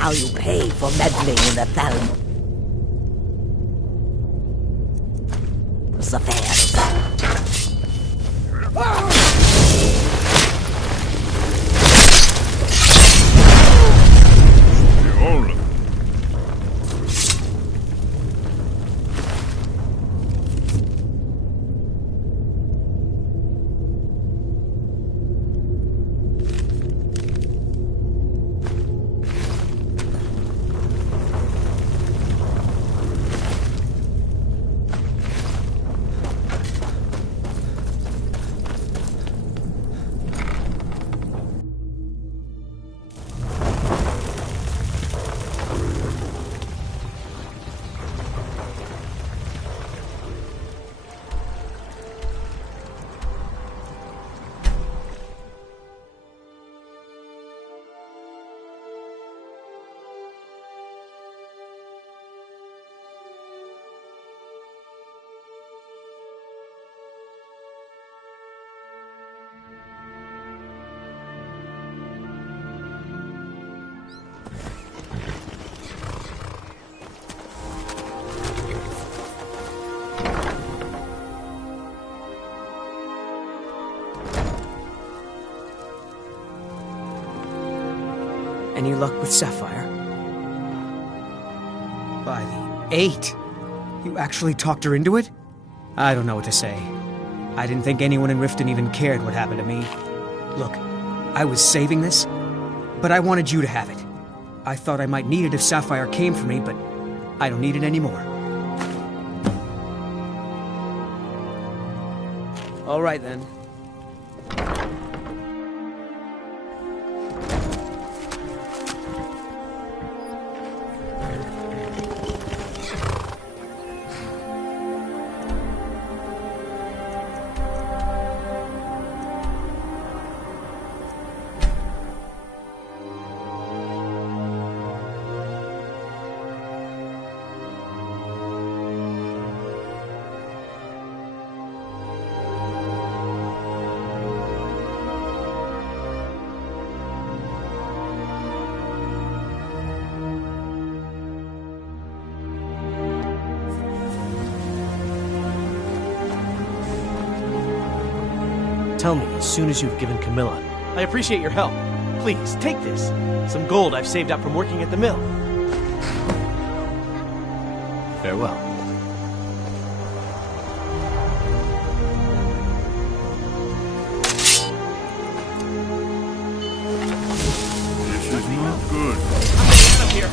how you pay for meddling in the Thalmor. Affairs. Any luck with Sapphire? By the 8! You actually talked her into it? I don't know what to say. I didn't think anyone in Riften even cared what happened to me. Look, I was saving this, but I wanted you to have it. I thought I might need it if Sapphire came for me, but I don't need it anymore. All right, then. Tell me as soon as you've given Camilla. I appreciate your help. Please, take this. Some gold I've saved up from working at the mill. Farewell. This is not good. I'm getting out of here.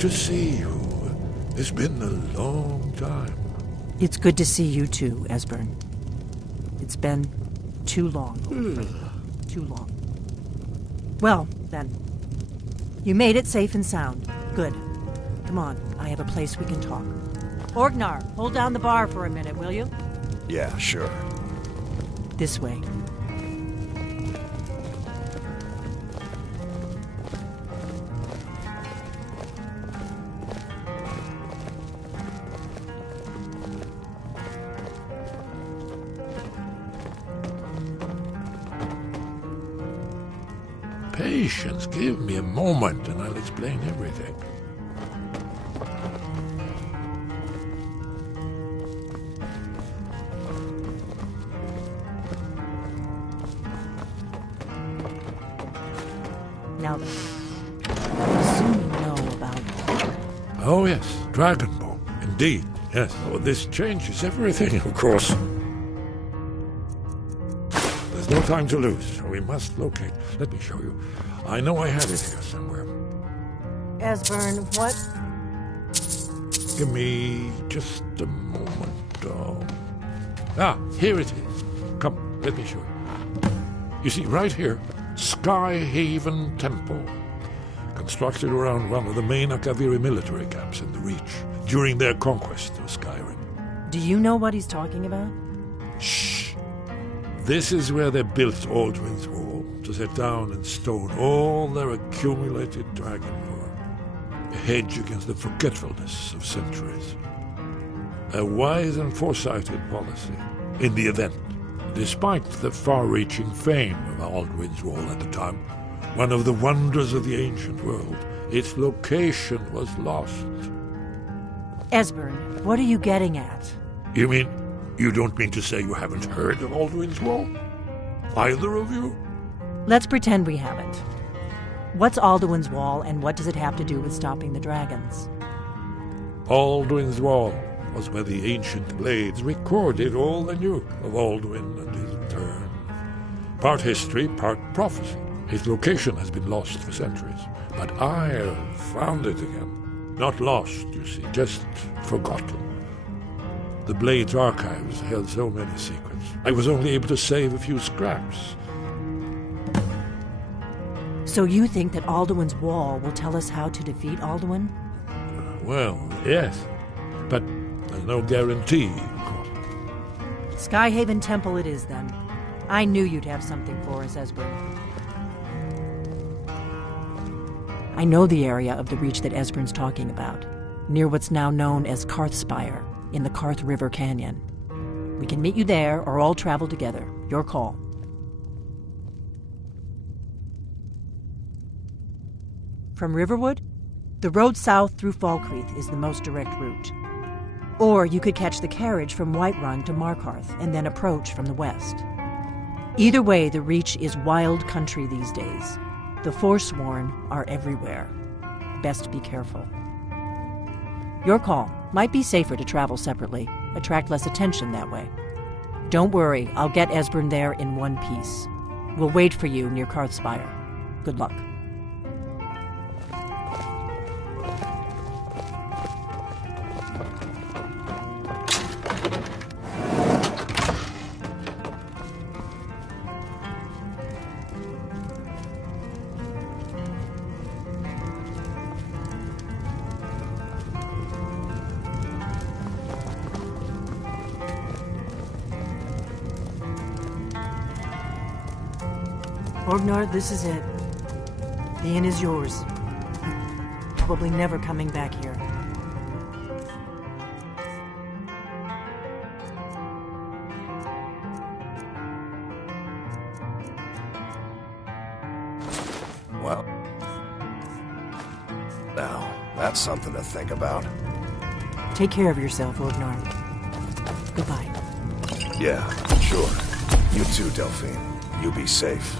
to see you. It's been a long time. It's good to see you too, Esbern. It's been too long, old friend. Too long. Well, then. You made it safe and sound. Good. Come on, I have a place we can talk. Orgnar, hold down the bar for a minute, will you? Yeah, sure. This way. Patience, give me a moment and I'll explain everything. Now then, I assume you know about... Oh yes, Dragonborn. Indeed, yes. Oh, this changes everything, of course. There's no time to lose. We must locate. Let me show you. I know I had it here somewhere. Esbern, what? Give me just a moment. Here it is. Come, let me show you. You see, right here, Skyhaven Temple. Constructed around one of the main Akaviri military camps in the Reach during their conquest of Skyrim. Do you know what he's talking about? Shh! This is where they built Aldrin's Wall, to set down in stone all their accumulated dragon lore. A hedge against the forgetfulness of centuries. A wise and foresighted policy, in the event, despite the far-reaching fame of Aldrin's Wall at the time, one of the wonders of the ancient world, its location was lost. Esbern, what are you getting at? You mean, you don't mean to say you haven't heard of Aldrin's Wall? Either of you? Let's pretend we haven't. What's Alduin's Wall, and what does it have to do with stopping the dragons? Alduin's Wall was where the ancient blades recorded all they knew of Alduin and his return. Part history, part prophecy. His location has been lost for centuries, but I have found it again. Not lost, you see, just forgotten. The Blade's archives held so many secrets. I was only able to save a few scraps. So you think that Alduin's Wall will tell us how to defeat Alduin? Well, yes, but there's no guarantee, of course. Skyhaven Temple it is, then. I knew you'd have something for us, Esbern. I know the area of the Reach that Esbern's talking about, near what's now known as Karthspire, in the Karth River Canyon. We can meet you there, or all travel together. Your call. From Riverwood? The road south through Falkreath is the most direct route. Or you could catch the carriage from Whiterun to Markarth and then approach from the west. Either way, the Reach is wild country these days. The Forsworn are everywhere. Best be careful. Your call. Might be safer to travel separately. Attract less attention that way. Don't worry, I'll get Esbern there in one piece. We'll wait for you near Karthspire. Good luck. Orgnar, this is it. The inn is yours. Probably never coming back here. Well, now, that's something to think about. Take care of yourself, Orgnar. Goodbye. Yeah, sure. You too, Delphine. You be safe.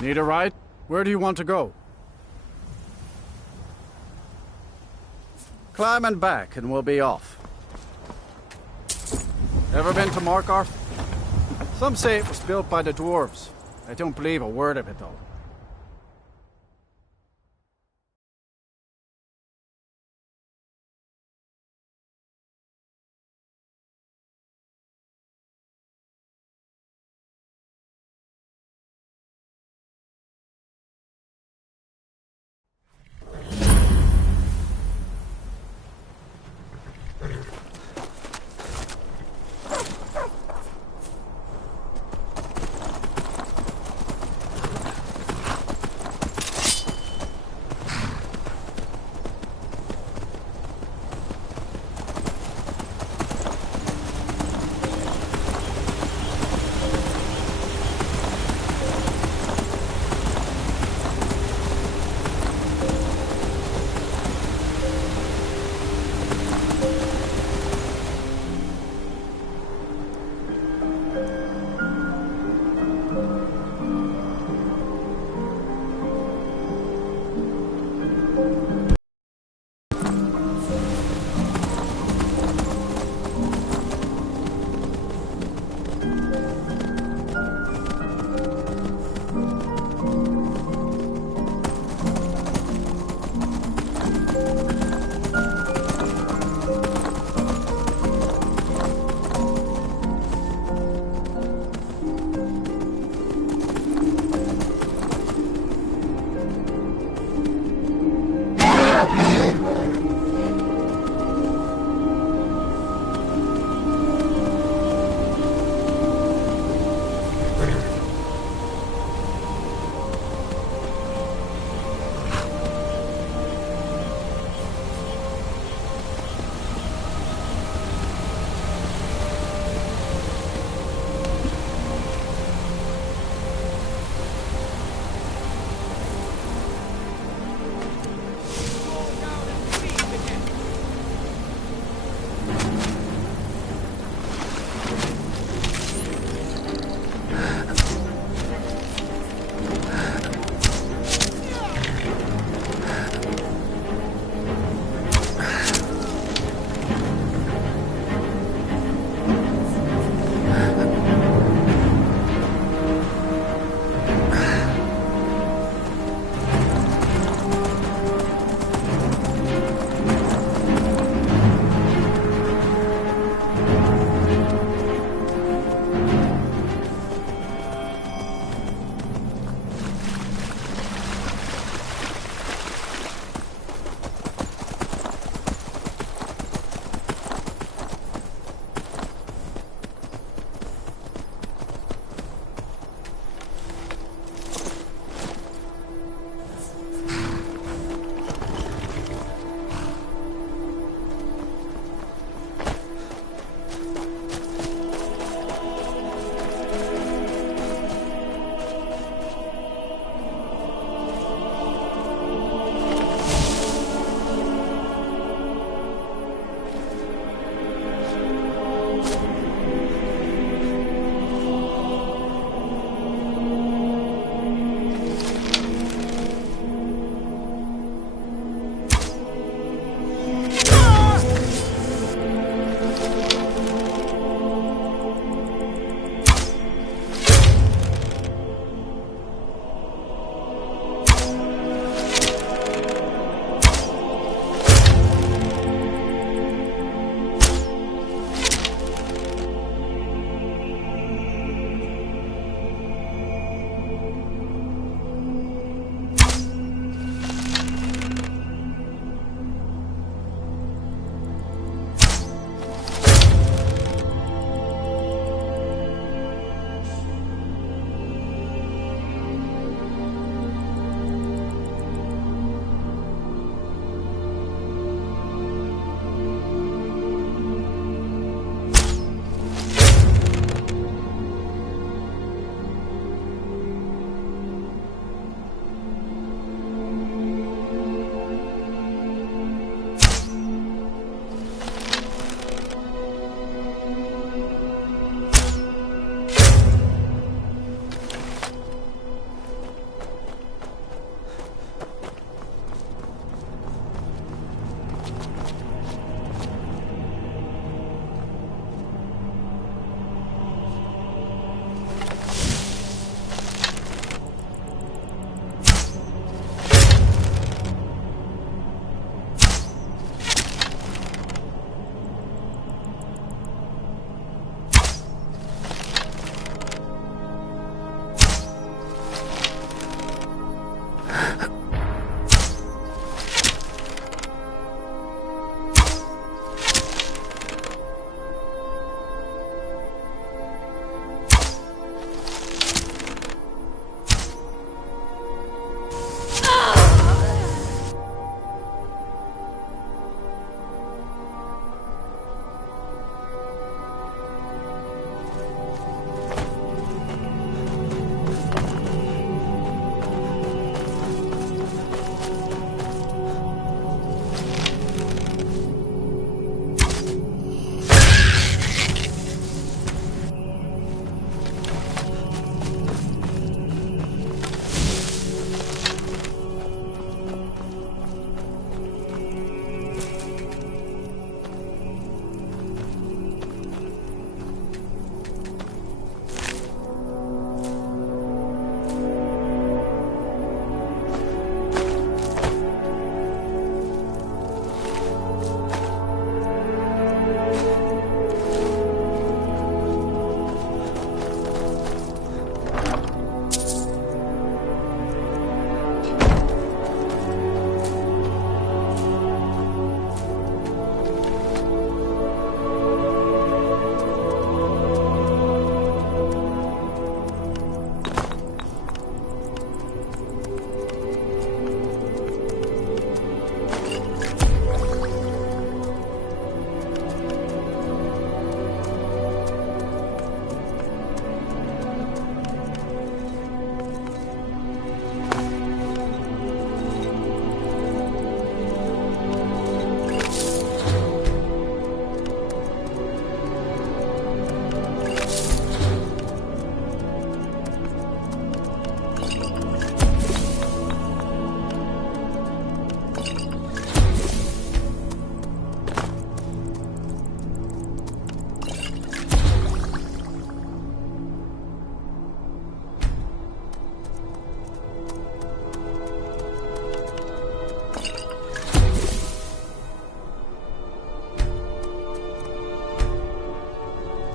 Need a ride? Where do you want to go? Climb and back and we'll be off. Ever been to Markarth? Some say it was built by the dwarves. I don't believe a word of it, though.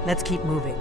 Let's keep moving.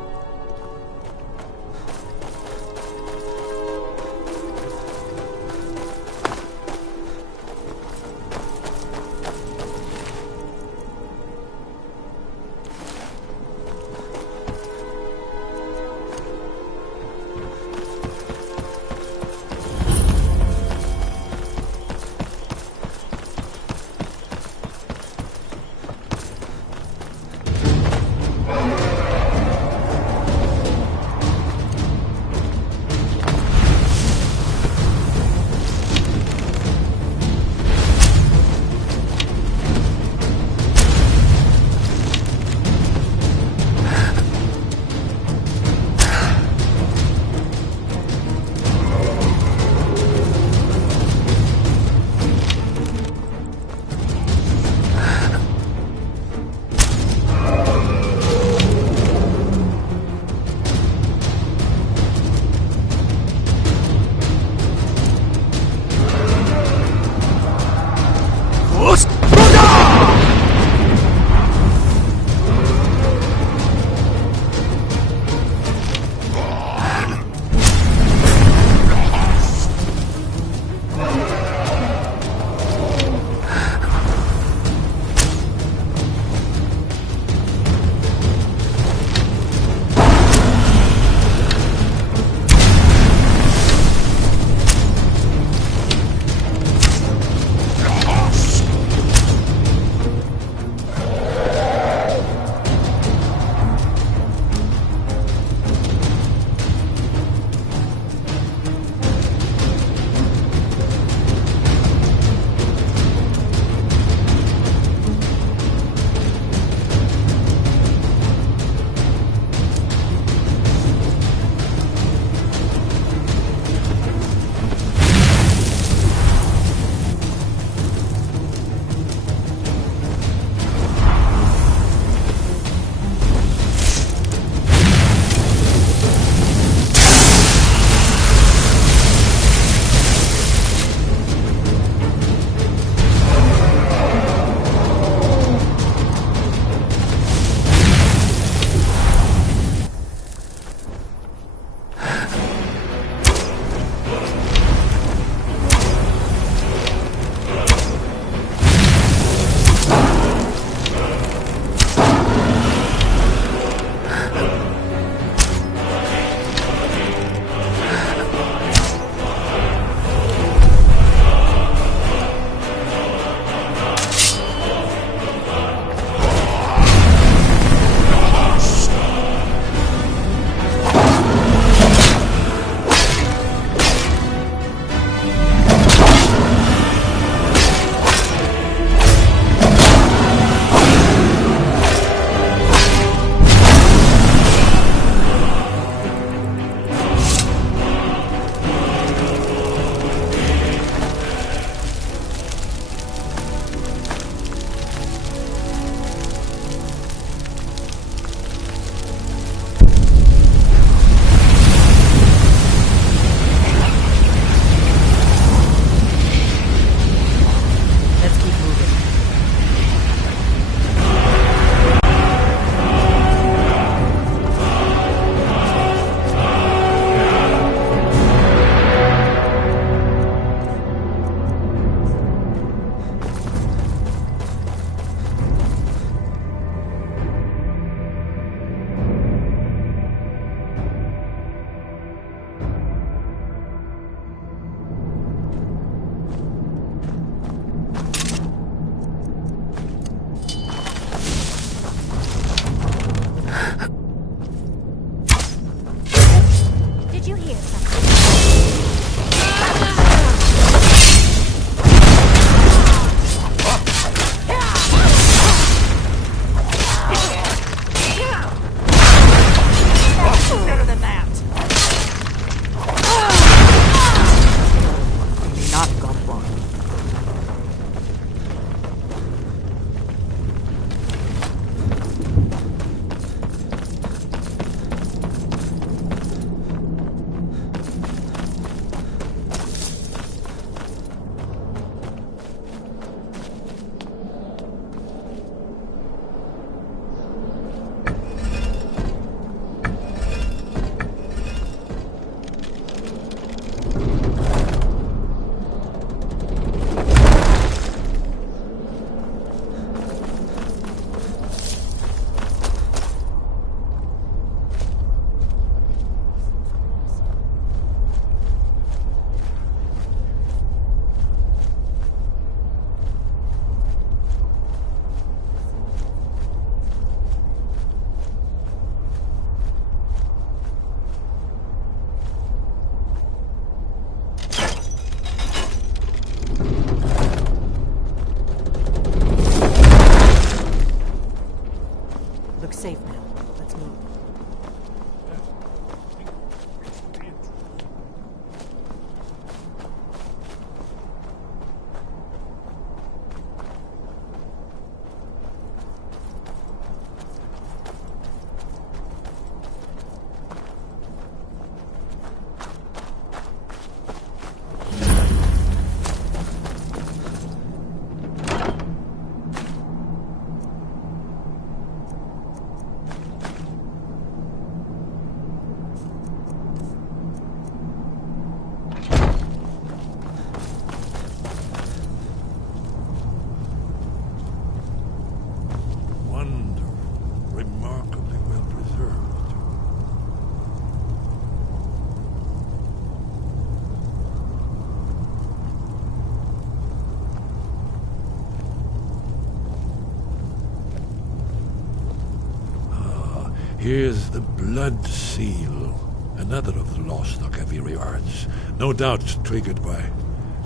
Here's the Blood Seal, another of the lost Akaviri arts. No doubt triggered by,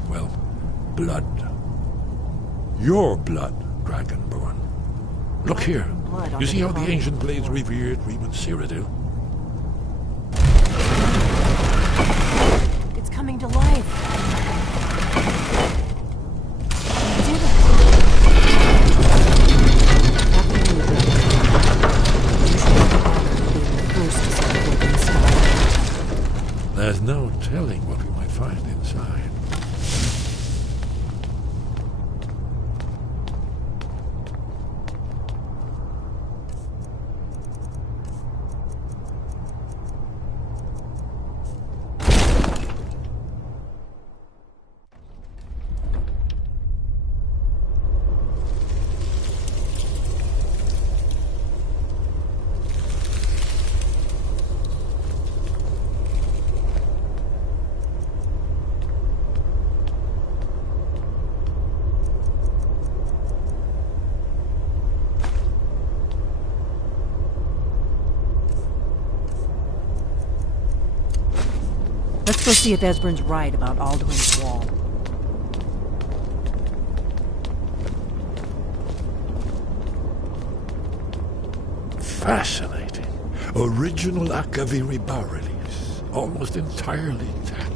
well, blood. Your blood, Dragonborn. Look here. You see how the ancient blades revered Reman Cyrodiil? It's coming to life. You did it. There's no telling what we might find inside. Let's go see if Esbern's right about Alduin's wall. Fascinating. Original Akaviri bas-reliefs, almost entirely intact.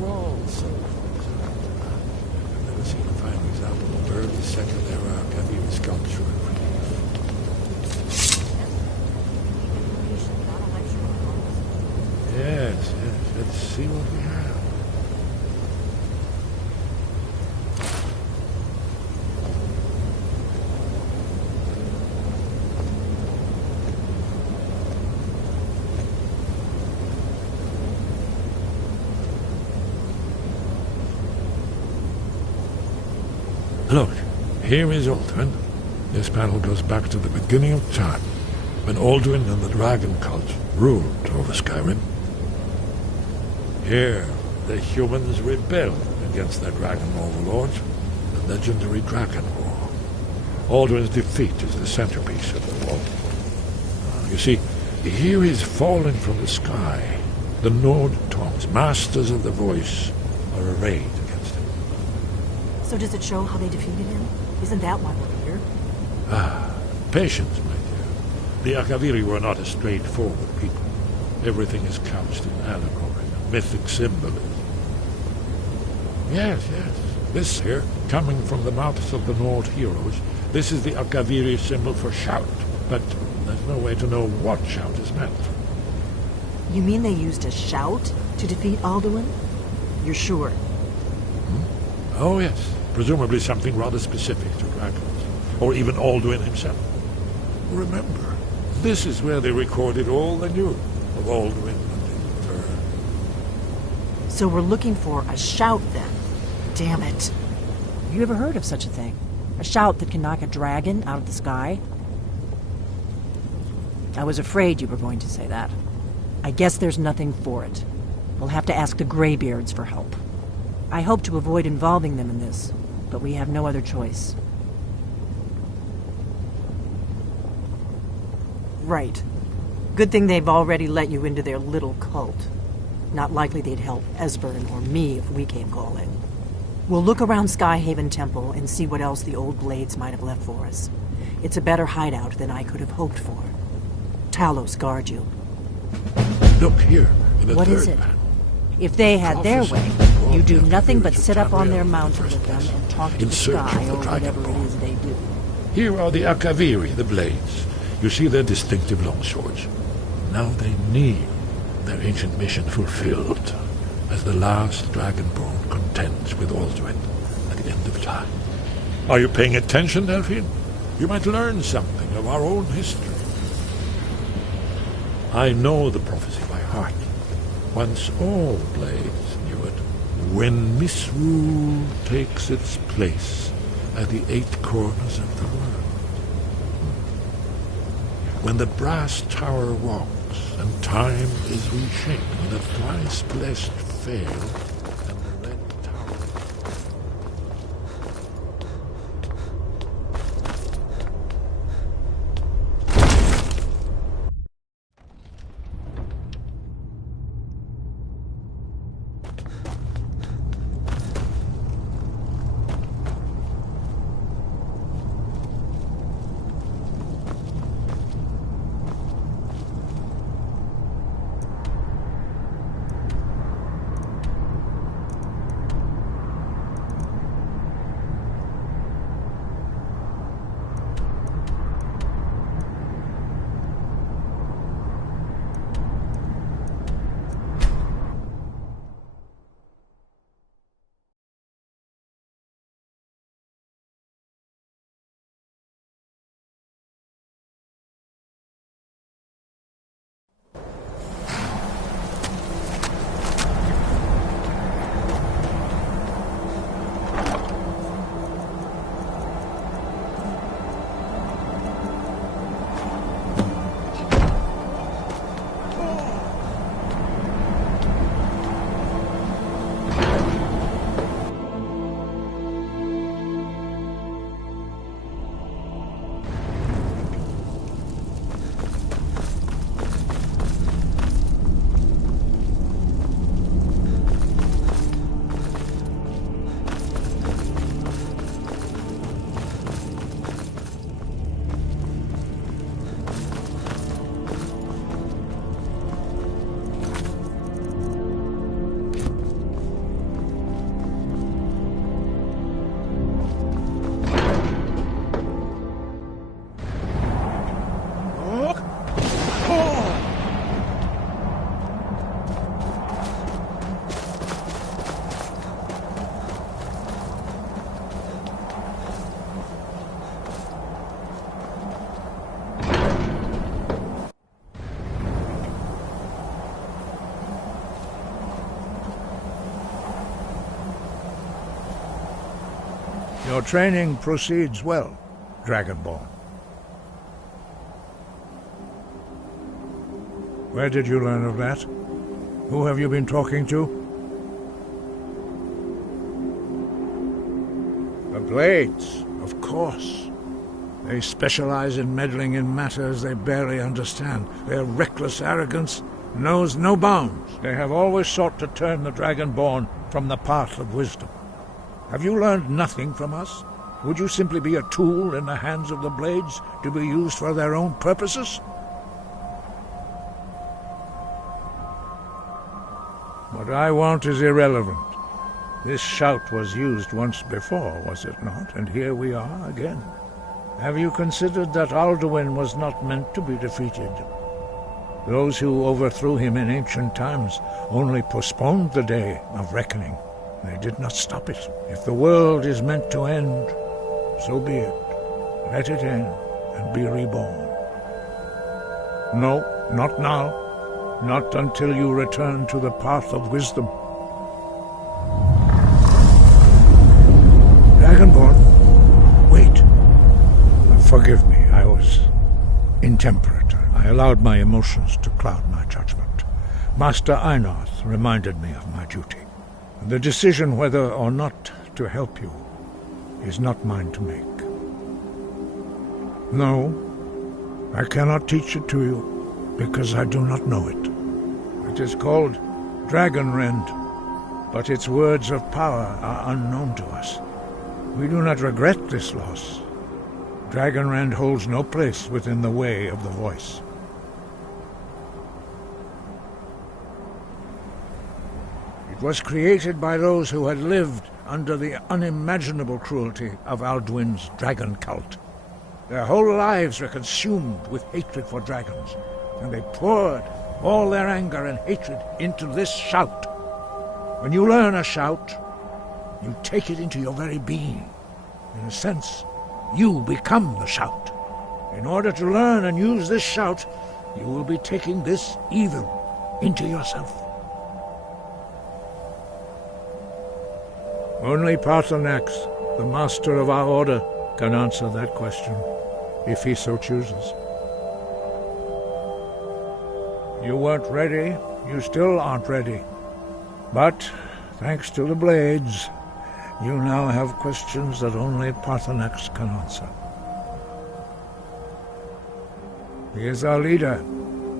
Walls. I've never seen a fine example of early Second Era Akaviri sculpture and relief. Yes, let's see what we have. Look, here is Alduin. This panel goes back to the beginning of time, when Alduin and the dragon cult ruled over Skyrim. Here, the humans rebelled against their dragon overlord, the legendary Dragon War. Alduin's defeat is the centerpiece of the wall. You see, here is falling from the sky. The Nord Tongs, masters of the voice, are arrayed against him. So does it show how they defeated him? Isn't that why we're here? Patience, my dear. The Akaviri were not a straightforward people. Everything is couched in allegory, mythic symbolism. Yes. This here, coming from the mouths of the Nord heroes, this is the Akaviri symbol for shout, but there's no way to know what shout is meant. You mean they used a shout to defeat Alduin? You're sure? Oh, yes. Presumably something rather specific to dragons, or even Alduin himself. Remember, this is where they recorded all they knew of Alduin and his return. So we're looking for a shout, then. Damn it. Have you ever heard of such a thing? A shout that can knock a dragon out of the sky? I was afraid you were going to say that. I guess there's nothing for it. We'll have to ask the Greybeards for help. I hope to avoid involving them in this, but we have no other choice. Right. Good thing they've already let you into their little cult. Not likely they'd help Esbern or me if we came calling. We'll look around Skyhaven Temple and see what else the old Blades might have left for us. It's a better hideout than I could have hoped for. Talos guard you. Look here, in the What third is it? map. If they had their way, you do nothing but sit up on their Tamriel mountain with them and talk to in the search sky of the or whatever it Dragonborn. is they do. Here are the Akaviri, the Blades. You see their distinctive longswords. Now they need their ancient mission fulfilled, as the last Dragonborn contends with Alduin at the end of time. Are you paying attention, Delphine? You might learn something of our own history. I know the prophecy by heart. Once all Blades knew it. When misrule takes its place at the 8 corners of the world. When the brass tower walks and time is reshaped, when the thrice blessed fail and the red tower... Your training proceeds well, Dragonborn. Where did you learn of that? Who have you been talking to? The Blades, of course. They specialize in meddling in matters they barely understand. Their reckless arrogance knows no bounds. They have always sought to turn the Dragonborn from the path of wisdom. Have you learned nothing from us? Would you simply be a tool in the hands of the Blades to be used for their own purposes? What I want is irrelevant. This shout was used once before, was it not? And here we are again. Have you considered that Alduin was not meant to be defeated? Those who overthrew him in ancient times only postponed the day of reckoning. They did not stop it. If the world is meant to end, so be it. Let it end and be reborn. No, not now. Not until you return to the path of wisdom. Dragonborn, wait. Forgive me, I was intemperate. I allowed my emotions to cloud my judgment. Master Einarth reminded me of my duty. The decision whether or not to help you is not mine to make. No, I cannot teach it to you because I do not know it. It is called Dragonrend, but its words of power are unknown to us. We do not regret this loss. Dragonrend holds no place within the way of the voice. It was created by those who had lived under the unimaginable cruelty of Alduin's dragon cult. Their whole lives were consumed with hatred for dragons, and they poured all their anger and hatred into this shout. When you learn a shout, you take it into your very being. In a sense, you become the shout. In order to learn and use this shout, you will be taking this evil into yourself. Only Paarthurnax, the master of our order, can answer that question, if he so chooses. You weren't ready, you still aren't ready. But, thanks to the blades, you now have questions that only Paarthurnax can answer. He is our leader.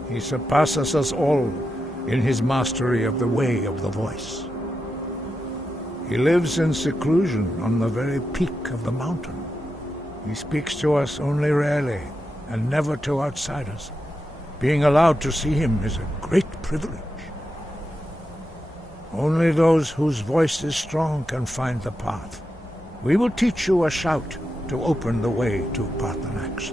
He surpasses us all in his mastery of the way of the voice. He lives in seclusion on the very peak of the mountain. He speaks to us only rarely, and never to outsiders. Being allowed to see him is a great privilege. Only those whose voice is strong can find the path. We will teach you a shout to open the way to Paarthurnax.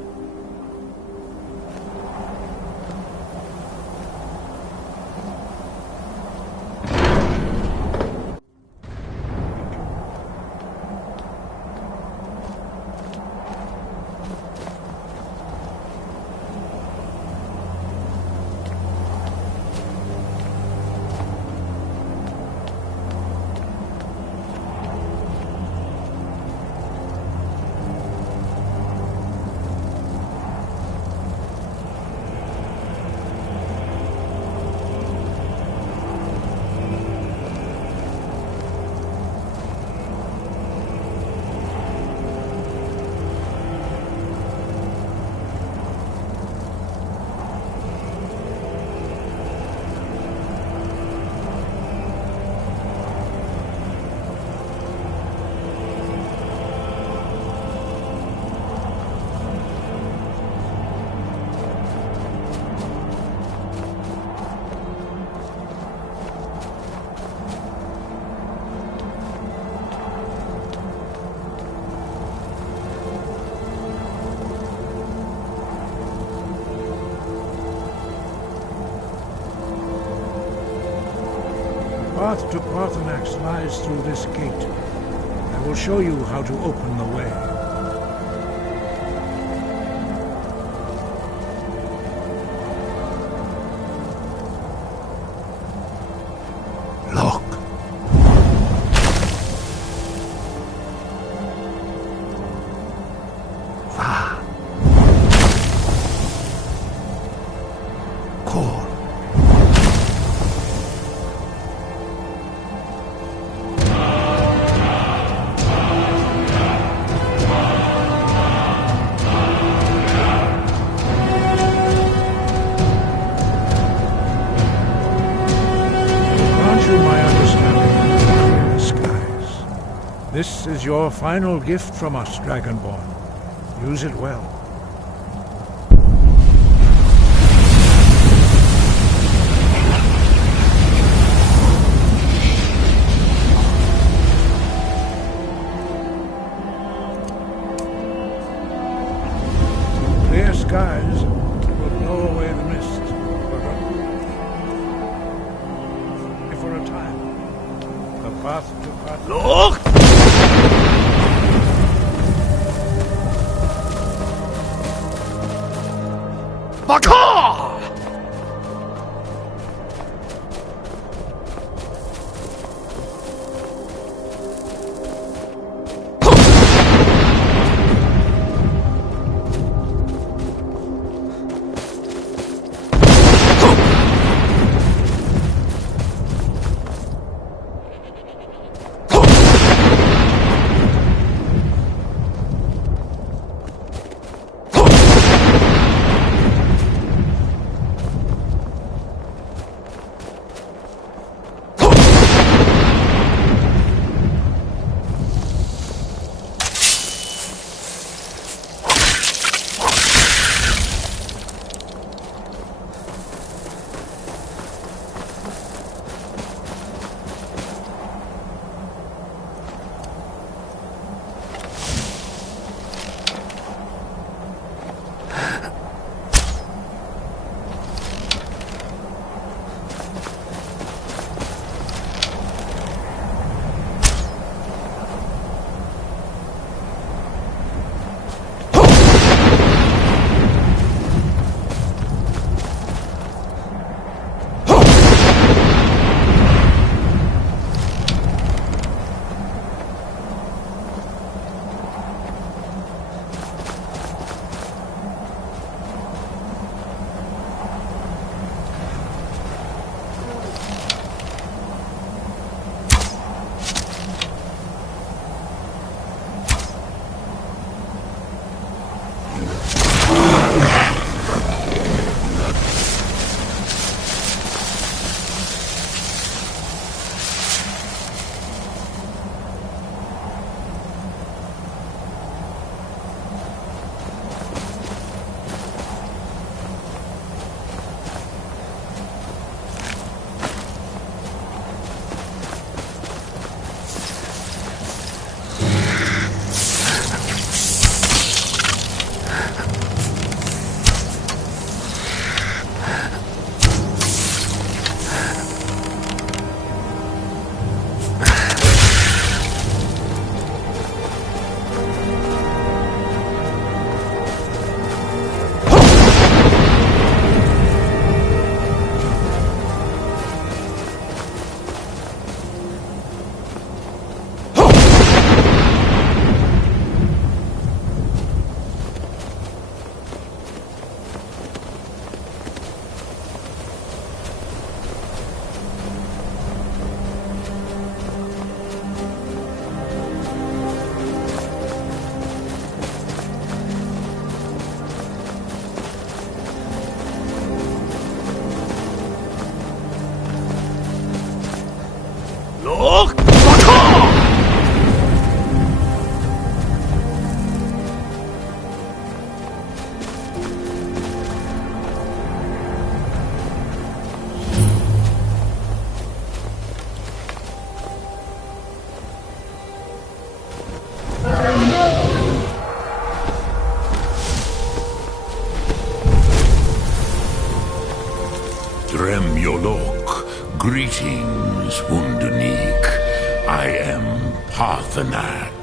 The path to Paarthurnax lies through this gate. I will show you how to open the way. Look. Va. Kor. This is your final gift from us, Dragonborn. Use it well. Clear skies will blow away the mist. For a time. The path to Paarthurnax. Look! Baka! Drem Yolok, greetings, Undunik. I am Parthenac.